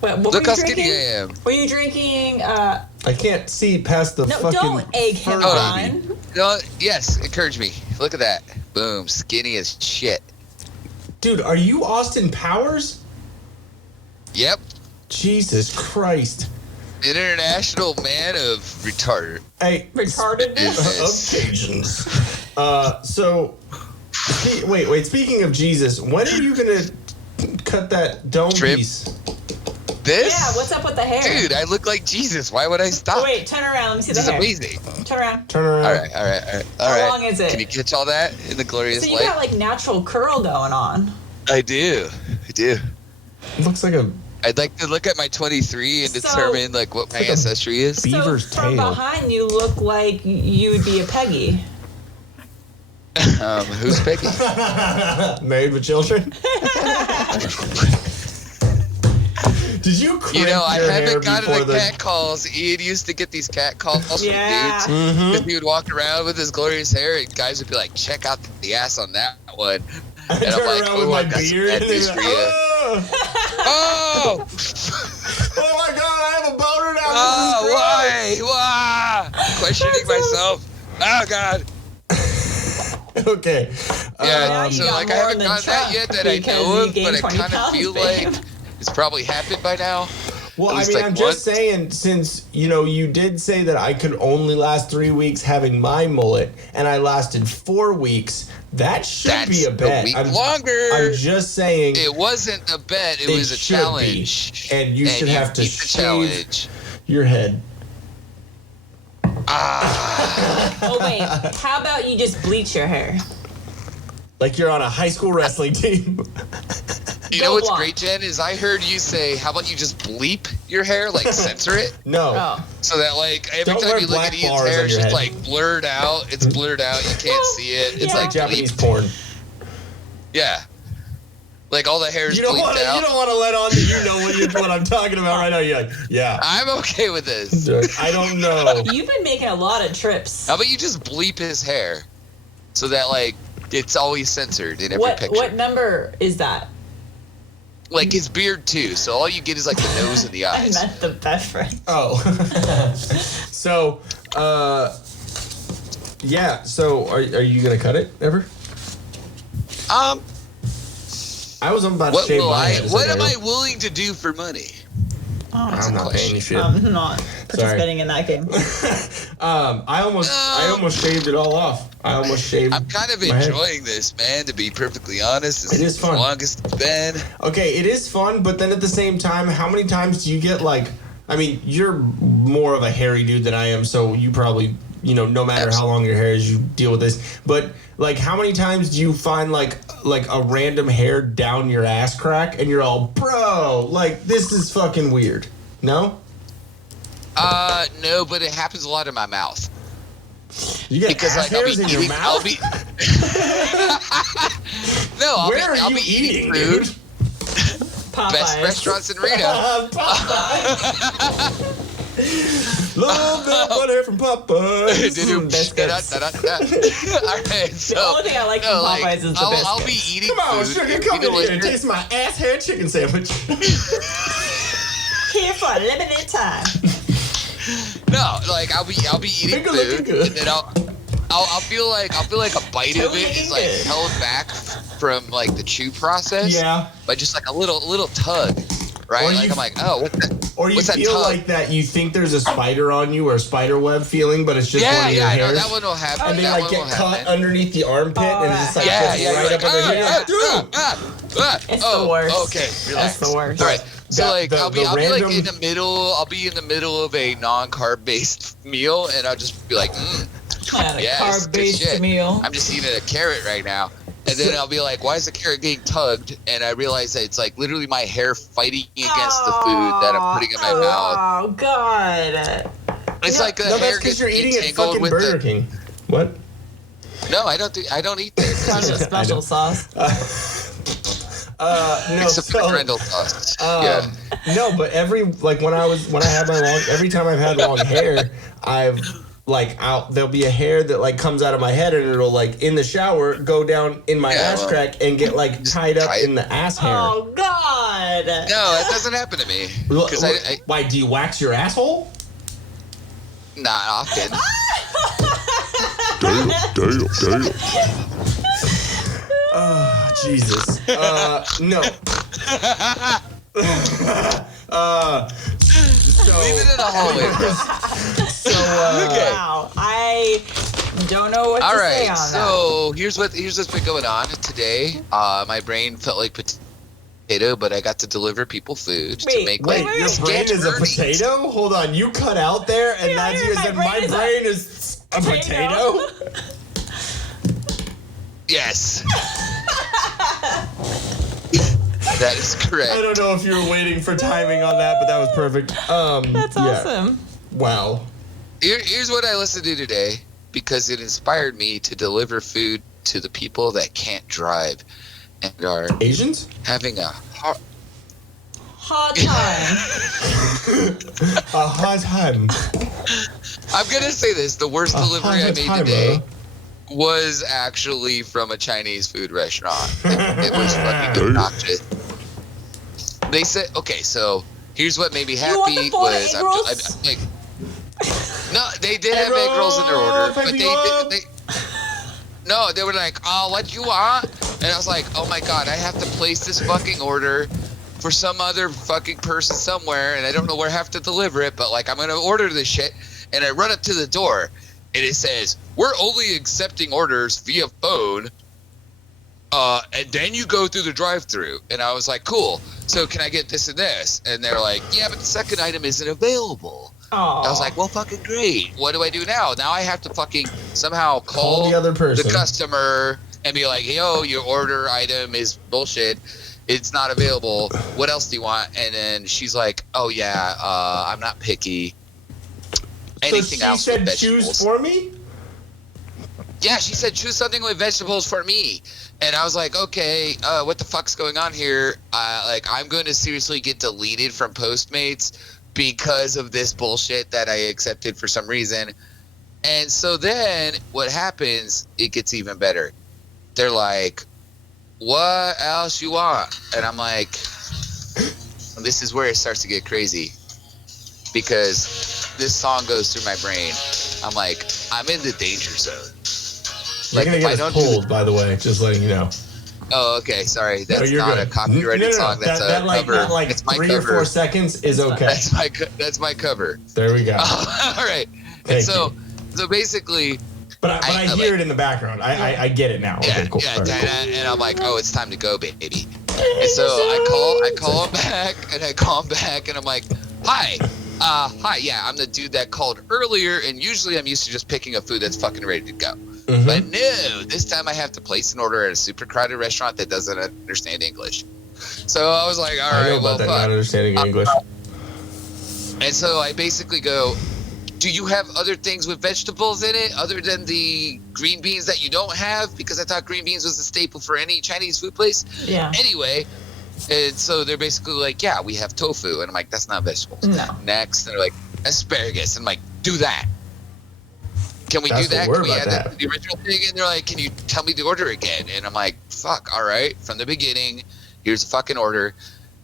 What Look were how you skinny drinking? I am. Were you drinking? I can't see past the No, fucking. don't egg him fur on. baby. No, yes, encourage me. Look at that. Boom, skinny as shit. Dude, are you Austin Powers? Yep, Jesus Christ. international man of retarded. Hey, Retardedness. of Cajuns. So, wait. Speaking of Jesus, when are you gonna cut that dome Trim? piece? This? Yeah, what's up with the hair? Dude, I look like Jesus. Why would I stop? Oh, wait, turn around. Let me see This the is hair. amazing. Turn around. Turn around. All right. How long is it? Can you catch all that in the glorious So you light? got like natural curl going on. I do. It looks like a I'd like to look at my 23 and So- determine like what my like a ancestry is. beaver's so from tail. behind you look like you would be a Peggy. Who's Peggy? Married with children. Did you crimp You know, I your hair haven't gotten before the cat calls. Ian used to get these cat calls from Yeah. dudes. Because he would walk around with his glorious hair, and guys would be like, check out the ass on that one. And I'm turn like, around with oh, my I've got some beard bad and they're news like, for you. oh, Oh! oh my god, I have a boner now. Oh, why? Questioning myself. Oh, God. Okay. Yeah, now you so got like I more haven't than gotten that Trump yet that I because know you of, gained but I 20 kind of pounds, feel babe. like it's probably happened by now. Well, At I least, mean, like, I'm once. just saying, since, you did say that I could only last 3 weeks having my mullet, and I lasted 4 weeks, that should That's be a bet. a week longer. I'm just saying. It wasn't a bet. It was a should challenge. be. And you should have to beat the shave challenge. your head. Oh wait, how about you just bleach your hair? Like you're on a high school wrestling team. You know what's great, Jen, is I heard you say, how about you just bleep your hair, like censor it? No. Oh. So that like every Don't time wear you look black at Ian's bars hair, on it's your just head. like blurred out. It's blurred out. You can't see it. It's Yeah. like Japanese bleeped. porn. Yeah. Like all the hair is You don't bleeped want to. out. You don't want to let on that you know what I'm talking about right now. You're like, yeah. I'm okay with this. I don't know. You've been making a lot of trips. How about you just bleep his hair, so that like it's always censored in every picture. What number is that? Like his beard too. So all you get is like the nose and the I eyes. meant the best friend. Oh. So, yeah. So, are you gonna cut it ever? I was about to What shave will my I? head. What am I willing to do for money? I'm not paying you shit. I'm not participating in that game. I almost shaved it all off. I almost shaved. I'm kind of my head. enjoying this, man. To be perfectly honest, this It is fun. the longest it's been. Okay, it is fun, but then at the same time, how many times do you get like? I mean, you're more of a hairy dude than I am, so you probably, no matter how long your hair is, you deal with this. But like, how many times do you find like a random hair down your ass crack, and you're all, bro, like this is fucking weird? No. No, but it happens a lot in my mouth. You get Because ass like I'll be hairs in your eating, mouth. I'll be. No, I'll Where are be you eating eating, food. dude? Popeyes. Best restaurants in Reno. Love that butter from Popeyes. Alright, so The only thing I like from Popeyes is the biscuits. I'll be eating Come on, food. sugar, come in here and taste my ass hair chicken sandwich. Here for a limited time. No, like I'll be eating Finger looking food, good. and then I'll feel like a bite of it is like Good. held back from like the chew process. Yeah. By just like a little tug, right? Or Like you- I'm like, oh, Or you what's that feel tug? like that you think there's a spider on you or a spider web feeling, but it's just one Yeah, of your yeah, I know hairs. that one will happen. And they that like one get will cut happen. underneath the armpit and it's just like Yeah, gets yeah, right you're up like, under here. Dude. It's the worst. Okay, relax. That's the worst. All right. So That- like the- I'll be the like random- in the middle. I'll be in the middle of a non-carb based meal, and I'll just be like, I had a yeah, this is good carb-based shit. meal. I'm just eating a carrot right now. And then I'll be like, why is the carrot getting tugged? And I realize that it's like literally my hair fighting against the food that I'm putting in my mouth. Oh God! It's like the No, that's hair because gets you're eating at entangled fucking with Burger the. King. What? No, I don't eat there. Tons of special sauce. No, Except for so, the Grendel sauce. Yeah. no, but every time I've had long hair, I've there'll be a hair that like comes out of my head and it'll like in the shower go down in my ass crack and get like tied up in the ass hair. Oh God! No, that doesn't happen to me. Because Why do you wax your asshole? not often. Damn. Oh, Jesus. No. Leave it in the hallway, bro. So, Okay. Wow, I don't know what All to say right, on so here's what's been going on today. My brain felt like potato, but I got to deliver people food to Wait, make wait, like your brain sketch is a earnings. potato? Hold on, you cut out there and Yeah, that's yeah, you my said brain my is a brain is a potato? Yes. That is correct. I don't know if you were waiting for timing on that, but that was perfect. That's yeah. awesome. Wow. Here's what I listened to today because it inspired me to deliver food to the people that can't drive and are Asians? having a hard. hard time. A hard time. I'm gonna say this: the worst delivery I made timer. today was actually from a Chinese food restaurant. It was fucking obnoxious. They said, okay, so here's what made me happy want the four egg rolls? I'm like, no, they did have egg rolls in their order, but no, they were like, oh, what you want? And I was like, oh my god, I have to place this fucking order for some other fucking person somewhere, and I don't know where I have to deliver it, but like, I'm gonna order this shit, and I run up to the door, and it says, we're only accepting orders via phone, and then you go through the drive-thru. And I was like, cool, so can I get this and this? And they're like, yeah, but the second item isn't available. Aww. I was like, well, fucking great. What do I do now? Now I have to fucking somehow call the other person, the customer, and be like, yo, your order item is bullshit. It's not available. What else do you want? And then she's like, oh, yeah, I'm not picky. Anything else with vegetables. She said choose for me? Yeah, she said choose something with vegetables for me. And I was like, okay, what the fuck's going on here? I'm going to seriously get deleted from Postmates because of this bullshit that I accepted for some reason. And so then what happens, it gets even better. They're like, what else you want? And I'm like, this is where it starts to get crazy, because this song goes through my brain. I'm like, I'm in the danger zone. You're going to get us pulled, by the way, just letting you know. Oh, okay. Sorry. That's not good. a copyrighted song. That's a cover. That like it's my 3 cover. or 4 seconds is okay. That's my cover. There we go. All right. And so basically. But I hear it in the background. I get it now. Yeah, okay, cool. yeah. Right, cool. And I'm like, oh, it's time to go, baby. And so I call him back, and I'm like, hi. Hi, yeah, I'm the dude that called earlier, and usually I'm used to just picking up food that's fucking ready to go. Mm-hmm. But no, this time I have to place an order at a super crowded restaurant that doesn't understand English. So I was like, all right, well, fuck. Not understanding English. And so I basically go, do you have other things with vegetables in it other than the green beans that you don't have? Because I thought green beans was a staple for any Chinese food place. Yeah. Anyway, and so they're basically like, yeah, we have tofu. And I'm like, that's not vegetables. No. Next, they're like, asparagus. And I'm like, do that. Can we That's do that? what Can we we're add about that to the original thing? And they're like, can you tell me the order again? And I'm like, fuck, all right. From the beginning, here's the fucking order.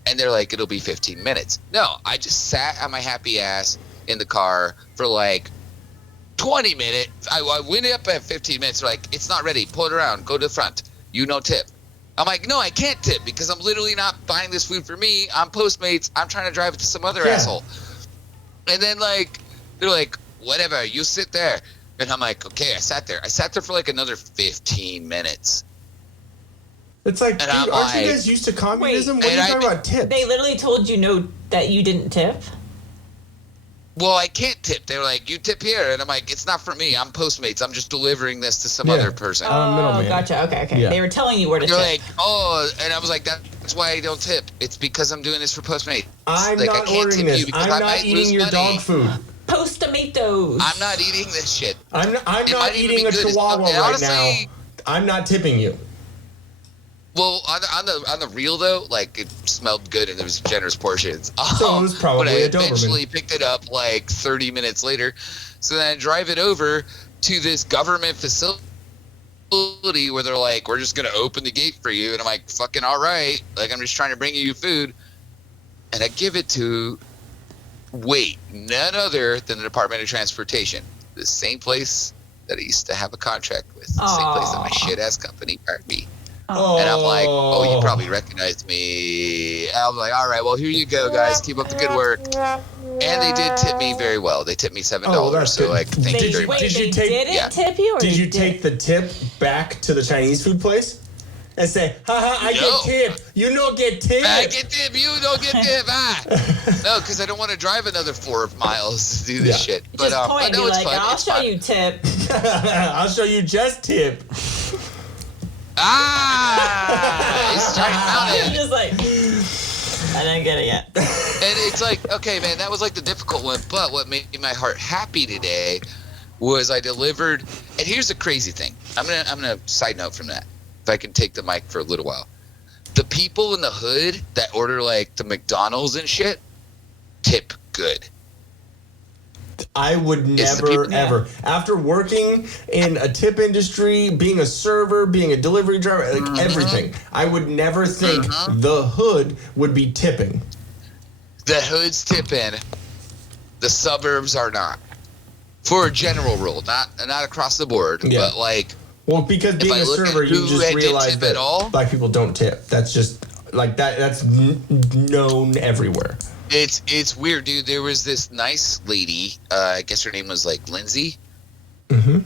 And they're like, it'll be 15 minutes. No, I just sat on my happy ass in the car for like 20 minutes. I went up at 15 minutes. They're like, it's not ready. Pull it around. Go to the front. You no tip. I'm like, no, I can't tip because I'm literally not buying this food for me. I'm Postmates. I'm trying to drive it to some other asshole. And then like, they're like, whatever, you sit there. And I'm like, okay, I sat there. I sat there for like another 15 minutes. It's like, dude, I'm aren't like, you guys used to communism? What are you talking about tips? They literally told you no, that you didn't tip? Well, I can't tip. They were like, you tip here. And I'm like, it's not for me. I'm Postmates. I'm just delivering this to some other person. Oh, gotcha. Okay. Yeah. They were telling you where to They're tip. like, oh, and I was like, that's why I don't tip. It's because I'm doing this for Postmates. I'm like, not ordering this. I'm not eating your dog food. Posttomatoes. I'm not eating this shit. I'm not eating a chihuahua right now. I'm not tipping you. Well, on the real though, like it smelled good and there was generous portions. So it was probably but I a Doberman. eventually picked it up like 30 minutes later. So then I drive it over to this government facility where they're like, we're just gonna open the gate for you, and I'm like, fucking all right. Like I'm just trying to bring you food, and I give it to none other than the Department of Transportation, the same place that I used to have a contract with, the same place that my shit ass company hired me. Oh. And I'm like, oh, you probably recognized me. And I'm like, all right, well, here you go, guys. Keep up the good work. And they did tip me very well. They tipped me $7. That's so, good. like, thank you very much. Did you tip you? Or did you take the tip back to the Chinese food place and say, haha, I get tip. You don't get tip. I get tip. You don't get tip. No, because I don't want to drive another 4 miles to do this shit. But just point I know it's like, fun. I'll show you tip. I'll show you just tip. It's trying just like, I didn't get it yet. And it's like, okay, man, that was like the difficult one. But what made my heart happy today was I delivered. And here's the crazy thing. I'm gonna side note from that. If I can take the mic for a little while. The people in the hood that order like the McDonald's and shit tip good. I would It's the never, people- ever. After working in a tip industry, being a server, being a delivery driver, like everything, I would never think the hood would be tipping. The hood's tipping. The suburbs are not. For a general rule, not across the board, Yeah. but like. Well, because being I a look at server, you who just didn't realize tip that at all- black people don't tip. That's just like that. That's known everywhere. It's weird, dude. There was this nice lady. I guess her name was like Lindsay. Mm-hmm.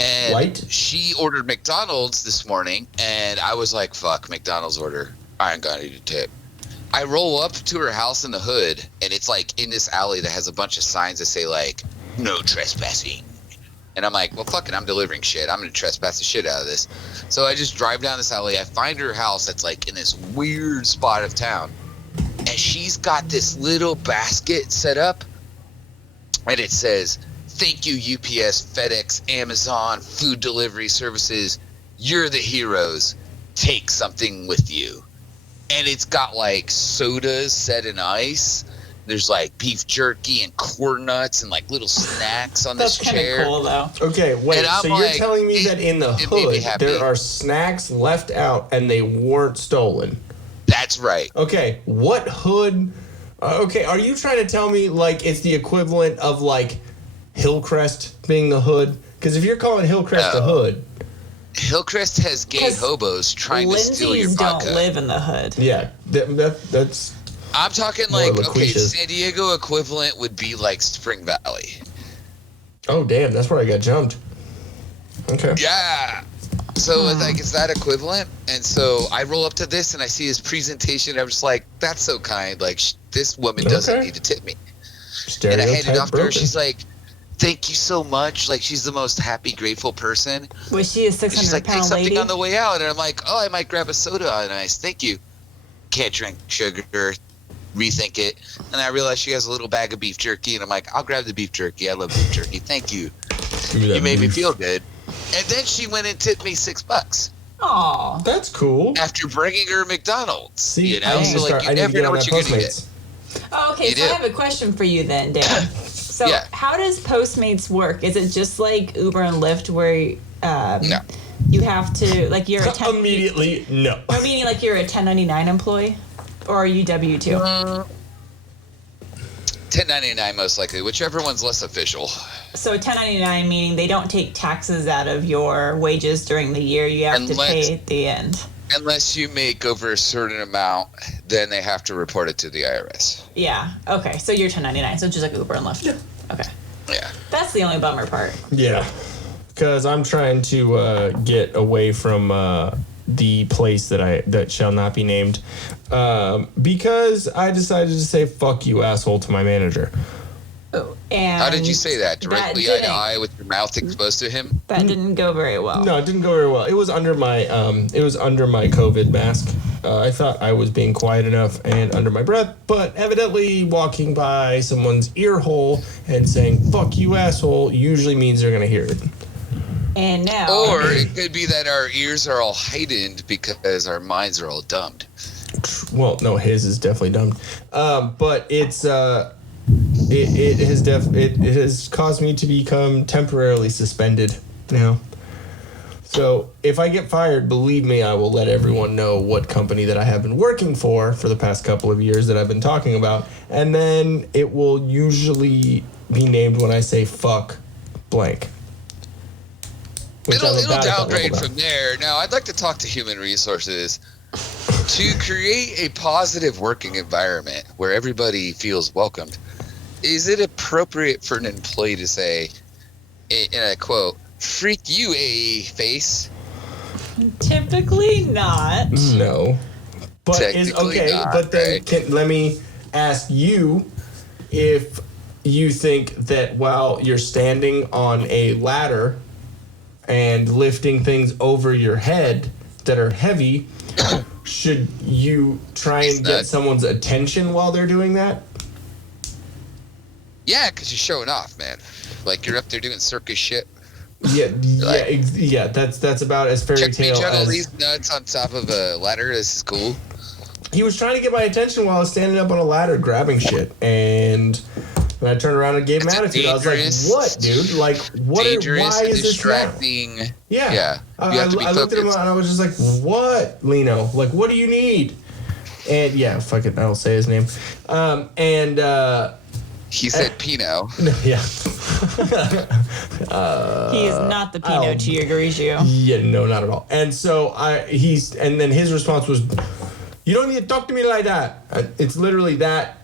And White? she ordered McDonald's this morning, and I was like, "Fuck, McDonald's order. I ain't gonna need a tip." I roll up to her house in the hood, and it's like in this alley that has a bunch of signs that say like "No trespassing." And I'm like, well, fuck it, I'm delivering shit. I'm going to trespass the shit out of this. So I just drive down this alley. I find her house that's like in this weird spot of town. And she's got this little basket set up. And it says, "Thank you, UPS, FedEx, Amazon, food delivery services. You're the heroes. Take something with you." And it's got like sodas set in ice. There's like beef jerky and corn nuts and like little snacks on this That's kind chair. of cool, though. Okay, wait. And I'm So you're like, telling me that in the it made me hood happy. there are snacks left out and they weren't stolen? That's right. Okay, what hood? Okay, are you trying to tell me like it's the equivalent of like Hillcrest being the hood? Because if you're calling Hillcrest the hood, Hillcrest has gay 'Cause hobos trying to steal your Lindsay's don't vodka. live in the hood. yeah, that's I'm talking More like, okay, LaQuisha's. San Diego equivalent would be like Spring Valley. oh damn, that's where I got jumped. Okay. Yeah. So like it's that equivalent. And so I roll up to this and I see his presentation. I'm just like, that's so kind. Like this woman doesn't Okay. need to tip me. And I Stereotype handed it off to her. broken. She's like, "Thank you so much." Like she's the most happy, grateful person. Was she a She's 600 like, "Take pound something lady? on the way out." And I'm like, "Oh, I might grab a soda on ice. Thank you." Can't drink sugar. Rethink it. And I realized she has a little bag of beef jerky. And I'm like, "I'll grab the beef jerky. I love beef jerky. Thank you. Give me that You made me beef. feel good." And then she went and tipped me $6 Aw. That's cool. after bringing her McDonald's. See, you know, I need so to like start, you I need to never get know on what that you're gonna Postmates. get. Oh, okay, You so I do. have a question for you then, Dan. So Yeah. how does Postmates work? Is it just like Uber and Lyft where No. you have to, like you're a 10... Immediately, no. No, meaning like you're a 1099 employee? Or are you W-2? 1099 most likely, whichever one's less official. So 1099 meaning they don't take taxes out of your wages during the year. You have to Unless- pay at the end. Unless you make over a certain amount, then they have to report it to the IRS. Yeah. Okay. So you're 1099. So just like Uber and Lyft. Okay. Yeah. That's the only bummer part. Yeah, because I'm trying to get away from the place that shall not be named, because I decided to say "fuck you, asshole" to my manager. And How did you say that? Directly eye to didn't- eye with your mouth exposed to him? That didn't go very well. No, it didn't go very well. It was under my COVID mask. I thought I was being quiet enough and under my breath, but evidently walking by someone's ear hole and saying "fuck you, asshole" usually means they're gonna hear it. And now. Or it could be that our ears are all heightened because our minds are all dumbed. Well, no, his is definitely dumb, but it's it has caused me to become temporarily suspended now. So if I get fired, believe me, I will let everyone know what company that I have been working for the past couple of years that I've been talking about, and then it will usually be named when I say "fuck blank." Which I'm It'll about to downgrade level from there. Now, I'd like to talk to human resources to create a positive working environment where everybody feels welcomed. Is it appropriate for an employee to say, in a quote, "Freak you, a face"? Typically not. No. But is Technically okay, not, but then right? let me ask you if you think that while you're standing on a ladder and lifting things over your head that are heavy, should you try and get someone's attention while they're doing that? Yeah, because you're showing off, man. Like you're up there doing circus shit. Yeah, that's about as fairy Check me tale juggle as these nuts on top of a ladder. This is cool. he was trying to get my attention while I was standing up on a ladder grabbing shit, and when I turned around and gave him attitude, I was like, "What, dude? Like, what? Why is this distracting? Yeah. You have to be I looked at him and I was just like, "What, Lino? Like, what do you need?" And yeah, fuck it, I don't say his name. He said Pinot. Yeah. He is not the Pinot to your Grigio. Yeah, no, not at all. And so and then his response was, "You don't need to talk to me like that." It's literally that.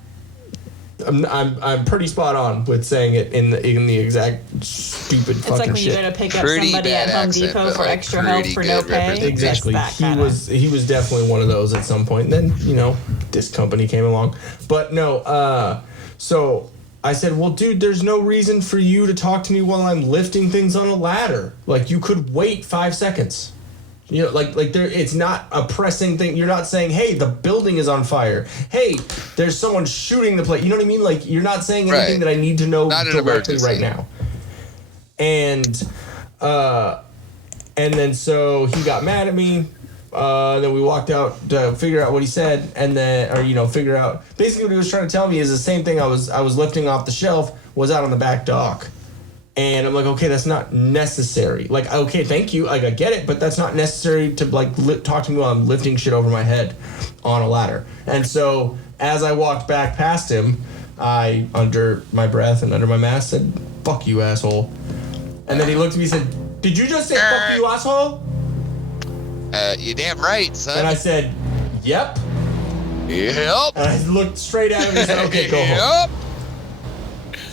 I'm pretty spot on with saying it in the exact stupid fucking shit. It's like when you go to pick up somebody at Home Depot for extra help for no pay. Exactly. He was definitely one of those at some point. And then, this company came along. But no, so I said, "Well, dude, there's no reason for you to talk to me while I'm lifting things on a ladder. Like, you could wait 5 seconds." It's not a pressing thing. You're not saying, "Hey, the building is on fire. Hey, there's someone shooting the place." You know what I mean? Like, you're not saying anything that I need to know directly right now. And then so he got mad at me. Then we walked out to figure out what he said, and then, figure out basically what he was trying to tell me is the same thing I was lifting off the shelf was out on the back dock. And I'm like, okay, that's not necessary. Like, okay, thank you. Like, I get it, but that's not necessary to, talk to me while I'm lifting shit over my head on a ladder. And so, as I walked back past him, I, under my breath and under my mask, said, "Fuck you, asshole." And then he looked at me and said, "Did you just say fuck you, asshole?" You're damn right, son. And I said, "Yep." Yep. And I looked straight at him and said, "Okay, go home."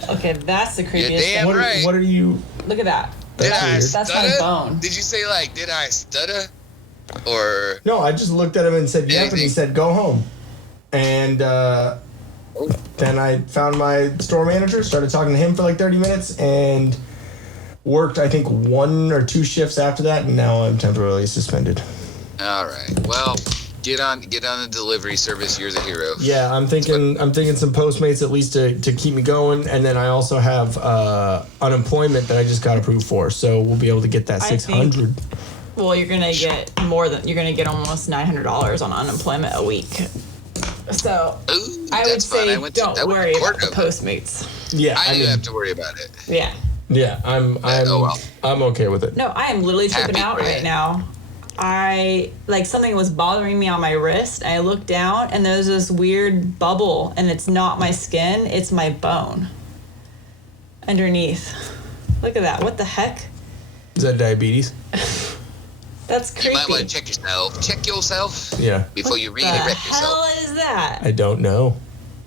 Okay, that's the creepiest You're damn thing. right. What are you... Look at that. That's That's my bone. Did you say, did I stutter? Or... No, I just looked at him and said, "Yep," and he said, "Go home." And then I found my store manager, started talking to him for 30 minutes, and worked, I think, 1 or 2 shifts after that, and now I'm temporarily suspended. All right. Well, get on the delivery service. You're the hero. Yeah, I'm thinking some Postmates at least to keep me going, and then I also have unemployment that I just got approved for, so we'll be able to get that $600. Well, you're gonna get almost $900 on unemployment a week. So Ooh, I would say don't worry about the Cordova. Postmates. Yeah, I do have to worry about it. Yeah. Yeah, I'm okay with it. No, I am literally tripping out right now. Something was bothering me on my wrist. I looked down and there's this weird bubble, and it's not my skin, it's my bone underneath. Look at that. What the heck? Is that diabetes? That's creepy. You might want to check yourself. Check yourself. Yeah. Before you What wreck the yourself. hell is that? I don't know.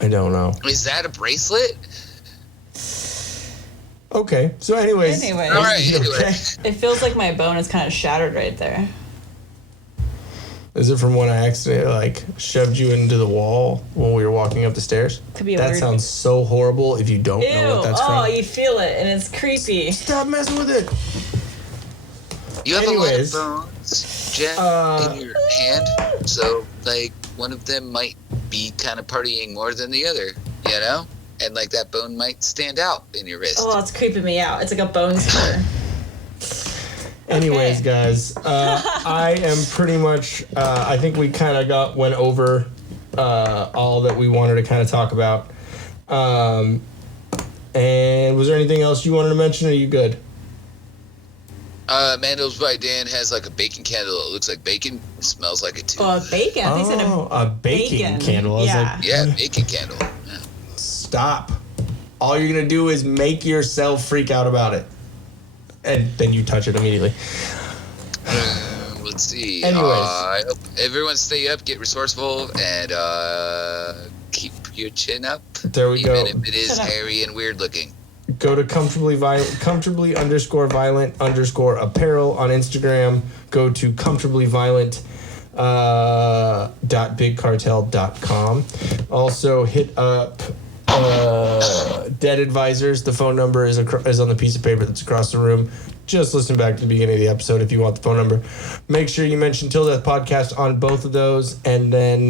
Is that a bracelet? Okay. So anyways. All right. Anyway. Okay. It feels like my bone is kind of shattered right there. Is it from when I accidentally shoved you into the wall when we were walking up the stairs? Could be a that weird... sounds so horrible if you don't know what that's from. Oh, you feel it and it's creepy. Stop messing with it. You have a lot of bones, Jen, in your hand, so one of them might be kind of partying more than the other, and that bone might stand out in your wrist. Oh, it's creeping me out. It's like a bone spur. Anyways, guys, I am pretty much. I think we kind of went over all that we wanted to kind of talk about. And was there anything else you wanted to mention? Or are you good? Mandles by Dan has a bacon candle. It looks like bacon. It smells like it too. Oh, bacon. I think it's a bacon candle. I was yeah, bacon candle. Yeah. Stop. All you're gonna do is make yourself freak out about it, and then you touch it immediately. Let's see. Anyways. I hope everyone stay up, get resourceful, and keep your chin up. There we go. Even if it is hairy and weird looking. Go to comfortably_violent_apparel on Instagram. Go to comfortablyviolent.bigcartel.com. Also hit up Dead Advisors. The phone number is on the piece of paper that's across the room. Just listen back to the beginning of the episode if you want the phone number. Make sure you mention Till Death Podcast on both of those, and then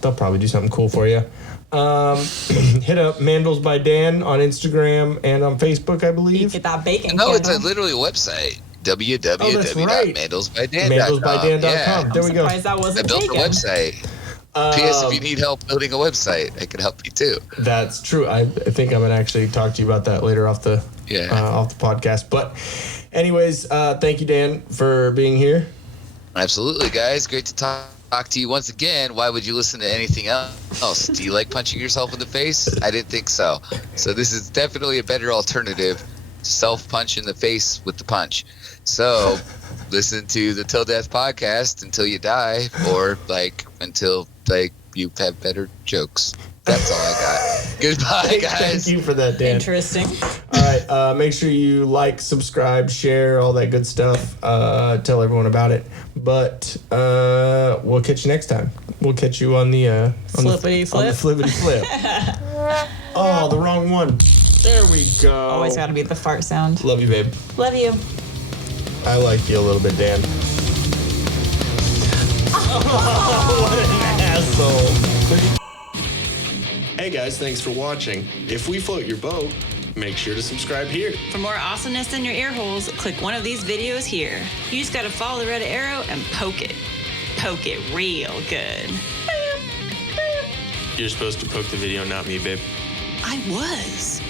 they'll probably do something cool for you. Hit up Mandles by Dan on Instagram and on Facebook, I believe. Get that bacon. No, it's literally a website. www.mandlesbydan.com. Mandlesbydan.com. Yeah. There we go. That wasn't I built taken. the website. P.S. If you need help building a website, I can help you too. That's true. I think I'm gonna actually talk to you about that later off the podcast. But anyways, thank you, Dan, for being here. Absolutely, guys. Great to talk to you once again. Why would you listen to anything else? Do you like punching yourself in the face? I didn't think so. So this is definitely a better alternative to self-punch in the face with the punch. So listen to the Till Death podcast until you die, or until you have better jokes. That's all I got. Goodbye, guys. Thank you for that, Dan. Interesting. All right. Make sure you like, subscribe, share, all that good stuff. Tell everyone about it. But we'll catch you next time. We'll catch you on the Flippity flip. On the flippity flip. Oh, the wrong one. There we go. Always got to be the fart sound. Love you, babe. Love you. I like you a little bit, Dan. Oh, what an asshole. Hey guys, thanks for watching. If we float your boat, make sure to subscribe here. For more awesomeness in your ear holes, click one of these videos here. You just gotta follow the red arrow and poke it. Poke it real good. You're supposed to poke the video, not me, babe. I was.